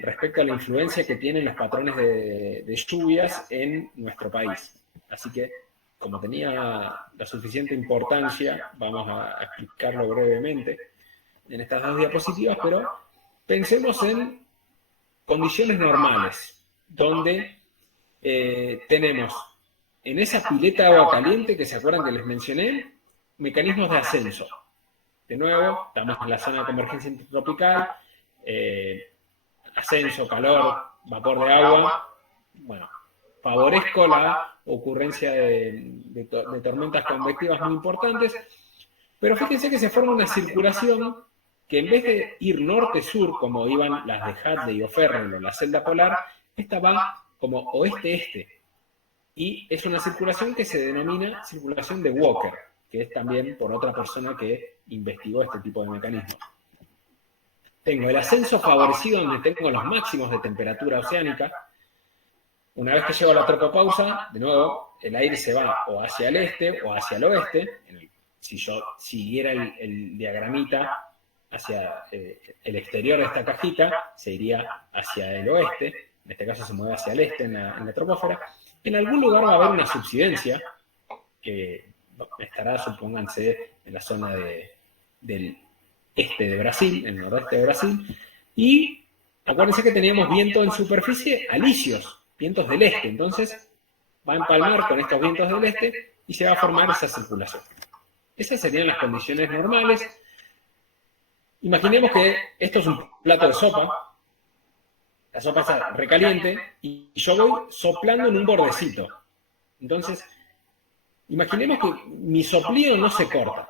respecto a la influencia que tienen los patrones de lluvias en nuestro país. Así que, como tenía la suficiente importancia, vamos a explicarlo brevemente en estas dos diapositivas, pero pensemos en condiciones normales, donde tenemos en esa pileta de agua caliente que se acuerdan que les mencioné, mecanismos de ascenso. De nuevo, estamos en la zona de convergencia intertropical, ascenso, calor, vapor de agua. Bueno, favorezco la ocurrencia de tormentas convectivas muy importantes, pero fíjense que se forma una circulación que en vez de ir norte-sur, como iban las de Hadley o Ferrel o la celda polar, esta va como oeste-este. Y es una circulación que se denomina circulación de Walker, que es también por otra persona que investigó este tipo de mecanismos. Tengo el ascenso favorecido donde tengo los máximos de temperatura oceánica. Una vez que llego a la tropopausa, de nuevo, el aire se va o hacia el este o hacia el oeste. Si yo siguiera el diagramita hacia el exterior de esta cajita, se iría hacia el oeste, en este caso se mueve hacia el este en la troposfera. En algún lugar va a haber una subsidencia que estará, supónganse, en la zona del este de Brasil, en el nordeste de Brasil, y acuérdense que teníamos viento en superficie alisios, vientos del este, entonces va a empalmar con estos vientos del este y se va a formar esa circulación. Esas serían las condiciones normales. Imaginemos que esto es un plato de sopa, la sopa está recaliente y yo voy soplando en un bordecito. Entonces, imaginemos que mi soplido no se corta.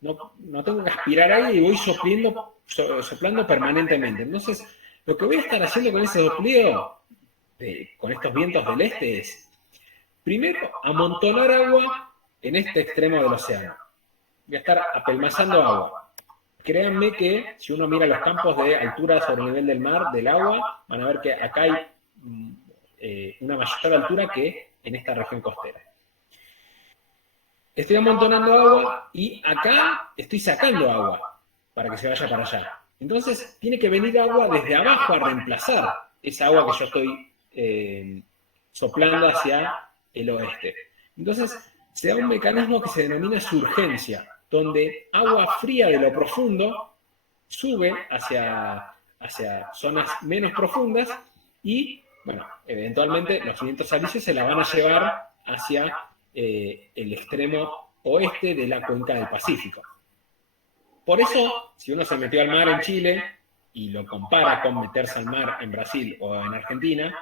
No tengo que aspirar aire y voy soplando permanentemente. Entonces, lo que voy a estar haciendo con ese soplido, con estos vientos del este, es, primero, amontonar agua en este extremo del océano. Voy a estar apelmazando agua. Créanme que si uno mira los campos de altura sobre el nivel del mar, del agua, van a ver que acá hay una mayor altura que en esta región costera. Estoy amontonando agua y acá estoy sacando agua para que se vaya para allá. Entonces, tiene que venir agua desde abajo a reemplazar esa agua que yo estoy soplando hacia el oeste. Entonces, se da un mecanismo que se denomina surgencia, donde agua fría de lo profundo sube hacia zonas menos profundas y, bueno, eventualmente los vientos alisios se la van a llevar hacia el extremo oeste de la cuenca del Pacífico. Por eso, si uno se metió al mar en Chile y lo compara con meterse al mar en Brasil o en Argentina,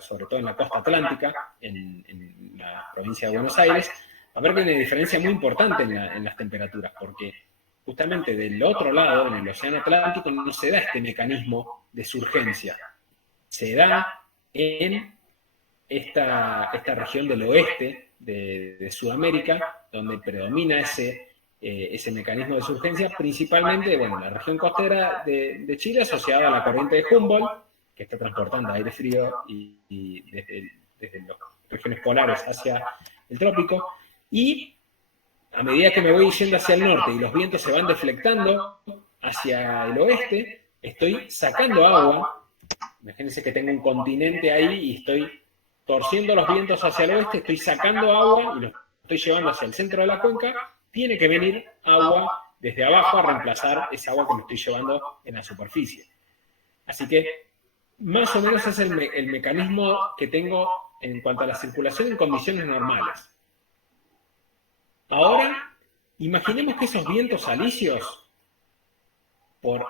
sobre todo en la costa atlántica, en la provincia de Buenos Aires, va a ver que hay una diferencia muy importante en las temperaturas, porque justamente del otro lado, en el océano Atlántico, no se da este mecanismo de surgencia. Se da en esta región del oeste de Sudamérica, donde predomina ese mecanismo de surgencia, principalmente, bueno, la región costera de Chile asociada a la corriente de Humboldt, que está transportando aire frío y desde las regiones polares hacia el trópico, y a medida que me voy yendo hacia el norte y los vientos se van deflectando hacia el oeste, estoy sacando agua. Imagínense que tengo un continente ahí y estoy torciendo los vientos hacia el oeste, estoy sacando agua y lo estoy llevando hacia el centro de la cuenca. Tiene que venir agua desde abajo a reemplazar esa agua que me estoy llevando en la superficie. Así que más o menos es el mecanismo que tengo en cuanto a la circulación en condiciones normales. Ahora, imaginemos que esos vientos alisios, por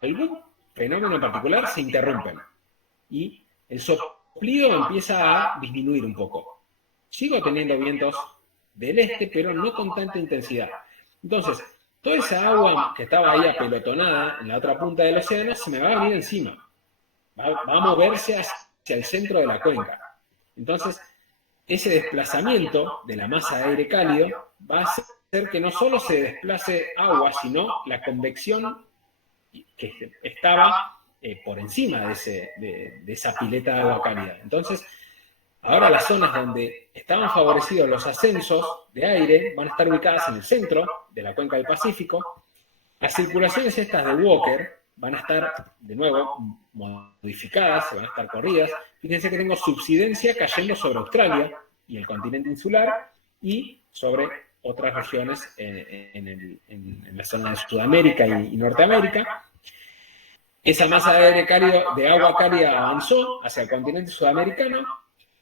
algún fenómeno en particular, se interrumpen y el soplido empieza a disminuir un poco. Sigo teniendo vientos del este, pero no con tanta intensidad. Entonces, toda esa agua que estaba ahí apelotonada en la otra punta del océano se me va a venir encima. Va a moverse hacia el centro de la cuenca. Entonces, ese desplazamiento de la masa de aire cálido va a hacer que no solo se desplace agua, sino la convección que estaba por encima de esa pileta de agua cálida. Entonces, ahora las zonas donde estaban favorecidos los ascensos de aire van a estar ubicadas en el centro de la cuenca del Pacífico. Las circulaciones estas de Walker van a estar, de nuevo, modificadas, se van a estar corridas. Fíjense que tengo subsidencia cayendo sobre Australia y el continente insular y sobre otras regiones en la zona de Sudamérica y Norteamérica. Esa masa de aire cálido, de agua cálida, avanzó hacia el continente sudamericano.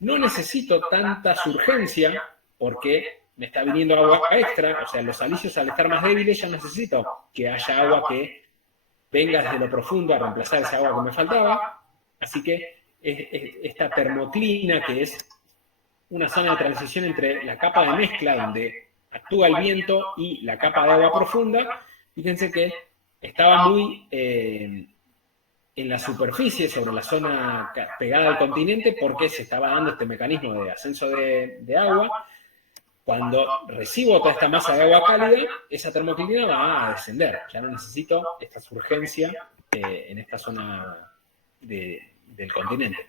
No necesito tanta surgencia porque me está viniendo agua extra, o sea, los alisios al estar más débiles ya necesito que haya agua que venga desde lo profundo a reemplazar esa agua que me faltaba. Así que esta termoclina, que es una zona de transición entre la capa de mezcla donde actúa el viento y la capa de agua profunda, fíjense que estaba muy en la superficie, sobre la zona pegada al continente, porque se estaba dando este mecanismo de ascenso de agua. Cuando recibo toda esta masa de agua cálida, esa termoclina va a descender. Ya no necesito esta surgencia en esta zona del continente.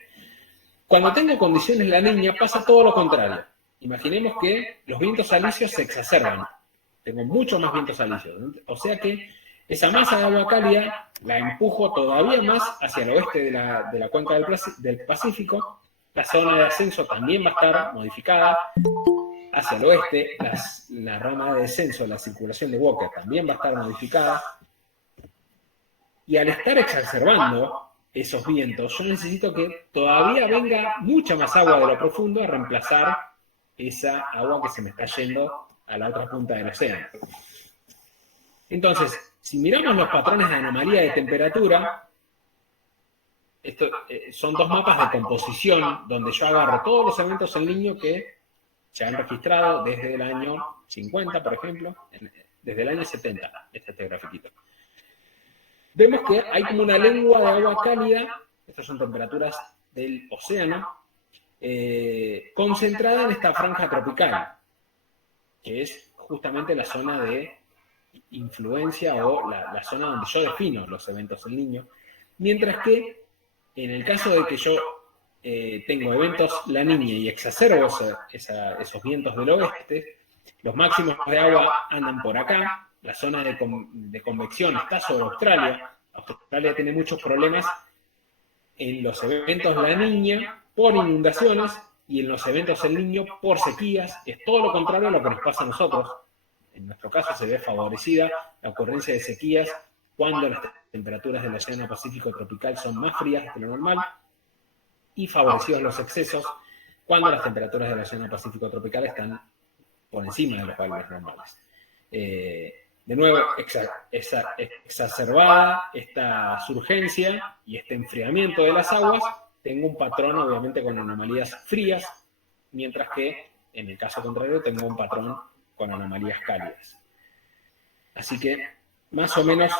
Cuando tengo condiciones La Niña, pasa todo lo contrario. Imaginemos que los vientos alisios se exacerban. Tengo mucho más vientos alisios. O sea que esa masa de agua cálida la empujo todavía más hacia el oeste de la cuenca del Pacífico. La zona de ascenso también va a estar modificada hacia el oeste. La rama de descenso, la circulación de Walker, también va a estar modificada. Y al estar exacerbando esos vientos, yo necesito que todavía venga mucha más agua de lo profundo a reemplazar esa agua que se me está yendo a la otra punta del océano. Entonces, si miramos los patrones de anomalía de temperatura, esto, son dos mapas de composición donde yo agarro todos los eventos en Niño que se han registrado desde el año 50, por ejemplo, desde el año 70, este grafiquito. Vemos que hay como una lengua de agua cálida, estas son temperaturas del océano, concentrada en esta franja tropical, que es justamente la zona de influencia o la zona donde yo defino los eventos del Niño, mientras que en el caso de que yo tengo eventos La Niña y exacerbo esos vientos del oeste, los máximos de agua andan por acá, la zona de convección está sobre Australia. Australia tiene muchos problemas en los eventos La Niña por inundaciones y en los eventos El Niño por sequías. Es todo lo contrario a lo que nos pasa a nosotros. En nuestro caso se ve favorecida la ocurrencia de sequías cuando las temperaturas del Océano Pacífico tropical son más frías que lo normal, y favorecidos los excesos cuando las temperaturas del Océano Pacífico tropical están por encima de los valores normales. De nuevo, exacerbada esta surgencia y este enfriamiento de las aguas, tengo un patrón obviamente con anomalías frías, mientras que en el caso contrario tengo un patrón con anomalías cálidas. Así que más o menos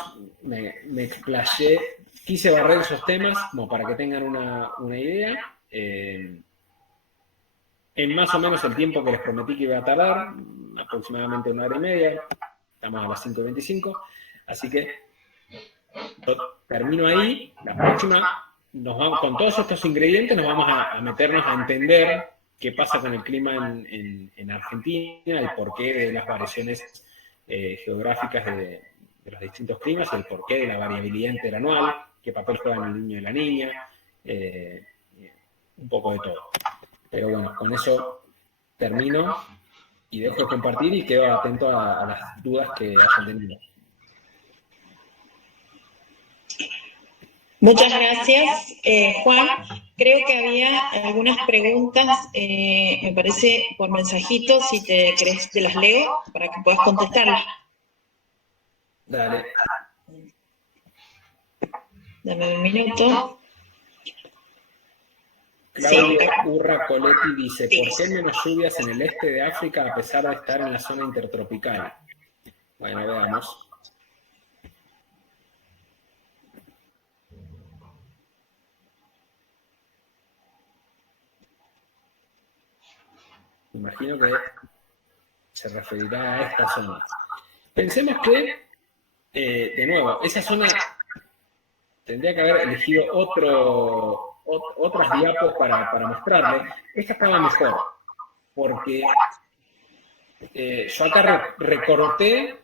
me explayé, quise barrer esos temas como para que tengan una idea. En más o menos el tiempo que les prometí que iba a tardar, aproximadamente 1 hora y media, estamos a las 5:25, así que yo termino ahí. La próxima, con todos estos ingredientes nos vamos a meternos a entender qué pasa con el clima en Argentina, el porqué de las variaciones geográficas de los distintos climas, el porqué de la variabilidad interanual, qué papel juegan el Niño y la Niña, un poco de todo. Pero bueno, con eso termino y dejo de compartir y quedo atento a las dudas que hayan tenido. Muchas gracias, Juan. Creo que había algunas preguntas, me parece, por mensajito. Si te querés, te las leo para que puedas contestarlas. Dale. Dame un minuto. Claudio Urra Coletti dice, ¿por qué menos lluvias en el este de África a pesar de estar en la zona intertropical? Bueno, veamos. Imagino que se referirá a esta zona. Pensemos que, de nuevo, esa zona tendría que haber elegido otras diapos para mostrarle. Esta estaba mejor, porque yo acá recorté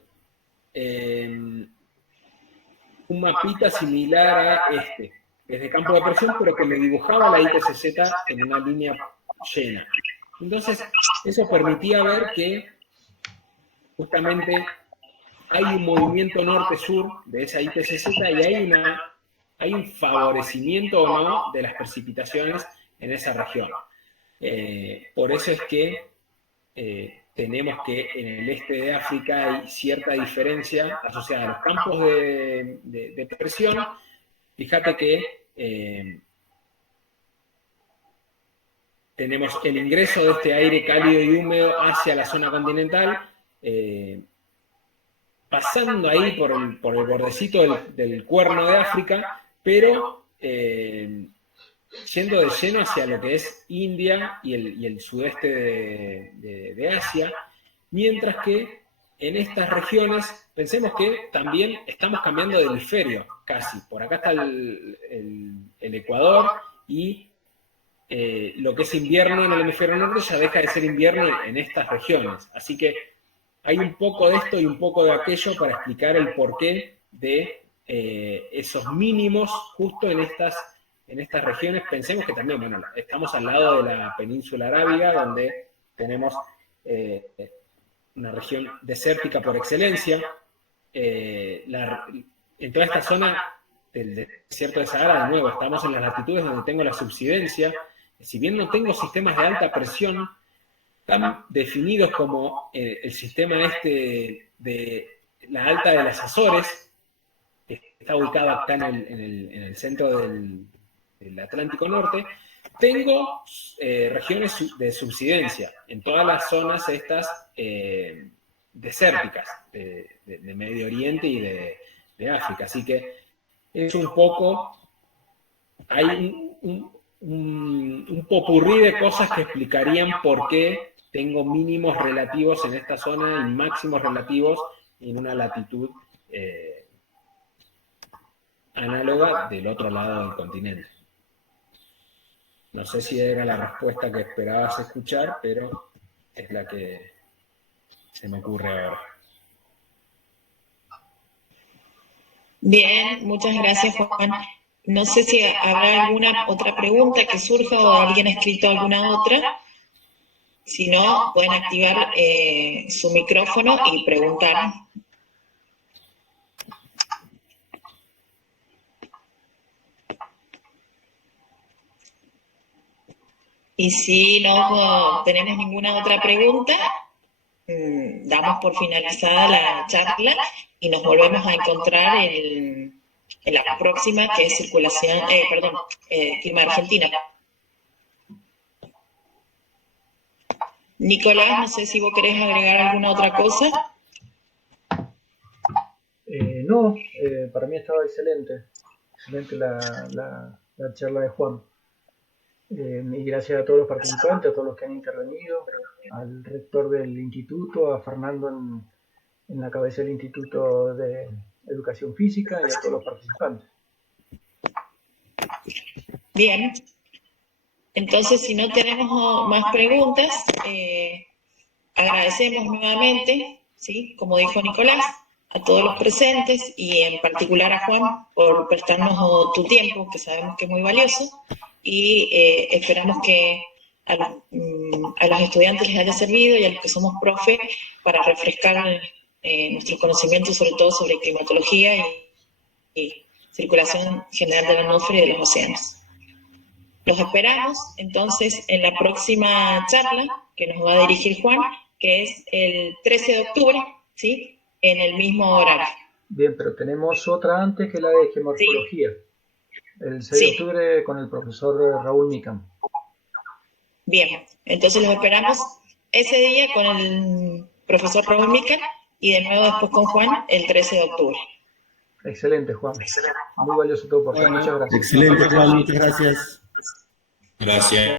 un mapita similar a este, desde campo de presión, pero que me dibujaba la IPCZ en una línea llena. Entonces, eso permitía ver que justamente hay un movimiento norte-sur de esa IPCZ y hay un favorecimiento o no de las precipitaciones en esa región. Por eso es que tenemos que en el este de África hay cierta diferencia asociada a los campos de presión. Fíjate que tenemos el ingreso de este aire cálido y húmedo hacia la zona continental, pasando ahí por el bordecito del cuerno de África, pero yendo de lleno hacia lo que es India y el sudeste de Asia, mientras que en estas regiones, pensemos que también estamos cambiando de hemisferio, casi. Por acá está el Ecuador y lo que es invierno en el hemisferio norte ya deja de ser invierno en estas regiones. Así que hay un poco de esto y un poco de aquello para explicar el porqué de esos mínimos justo en estas regiones. Pensemos que también, bueno, estamos al lado de la península arábiga, donde tenemos una región desértica por excelencia. En toda esta zona del desierto de Sahara, de nuevo, estamos en las latitudes donde tengo la subsidencia. Si bien no tengo sistemas de alta presión tan definidos como el sistema de la alta de las Azores, que está ubicado acá en el centro del Atlántico Norte, tengo regiones de subsidencia en todas las zonas estas desérticas de Medio Oriente y de África. Así que es un poco, hay un popurrí de cosas que explicarían por qué tengo mínimos relativos en esta zona y máximos relativos en una latitud análoga del otro lado del continente. No sé si era la respuesta que esperabas escuchar, pero es la que se me ocurre ahora. Bien, muchas gracias, Juan. No sé si habrá alguna otra pregunta que surja o alguien ha escrito alguna otra. Si no, pueden activar su micrófono y preguntar. Y si no tenemos ninguna otra pregunta, damos por finalizada la charla y nos volvemos a encontrar en la próxima, que es clima argentina. Nicolás, no sé si vos querés agregar alguna otra cosa. No, para mí estaba excelente la charla de Juan. Y gracias a todos los participantes, a todos los que han intervenido, al rector del instituto, a Fernando en la cabeza del Instituto de Educación Física y a todos los participantes. Bien. Entonces, si no tenemos más preguntas, agradecemos nuevamente, ¿sí?, como dijo Nicolás, a todos los presentes y en particular a Juan por prestarnos tu tiempo, que sabemos que es muy valioso, y esperamos que a los estudiantes les haya servido y a los que somos profe para refrescar nuestros conocimientos, sobre todo sobre climatología y circulación general de la atmósfera y de los océanos. Los esperamos entonces en la próxima charla que nos va a dirigir Juan, que es el 13 de octubre, ¿sí?, en el mismo horario. Bien, pero tenemos otra antes que la de geomorfología. Sí. El 6 de octubre con el profesor Raúl Micam. Bien, entonces los esperamos ese día con el profesor Raúl Micam y de nuevo después con Juan el 13 de octubre. Excelente, Juan. Muy valioso todo por muchas gracias. Excelente, Juan, muchas gracias. Gracias.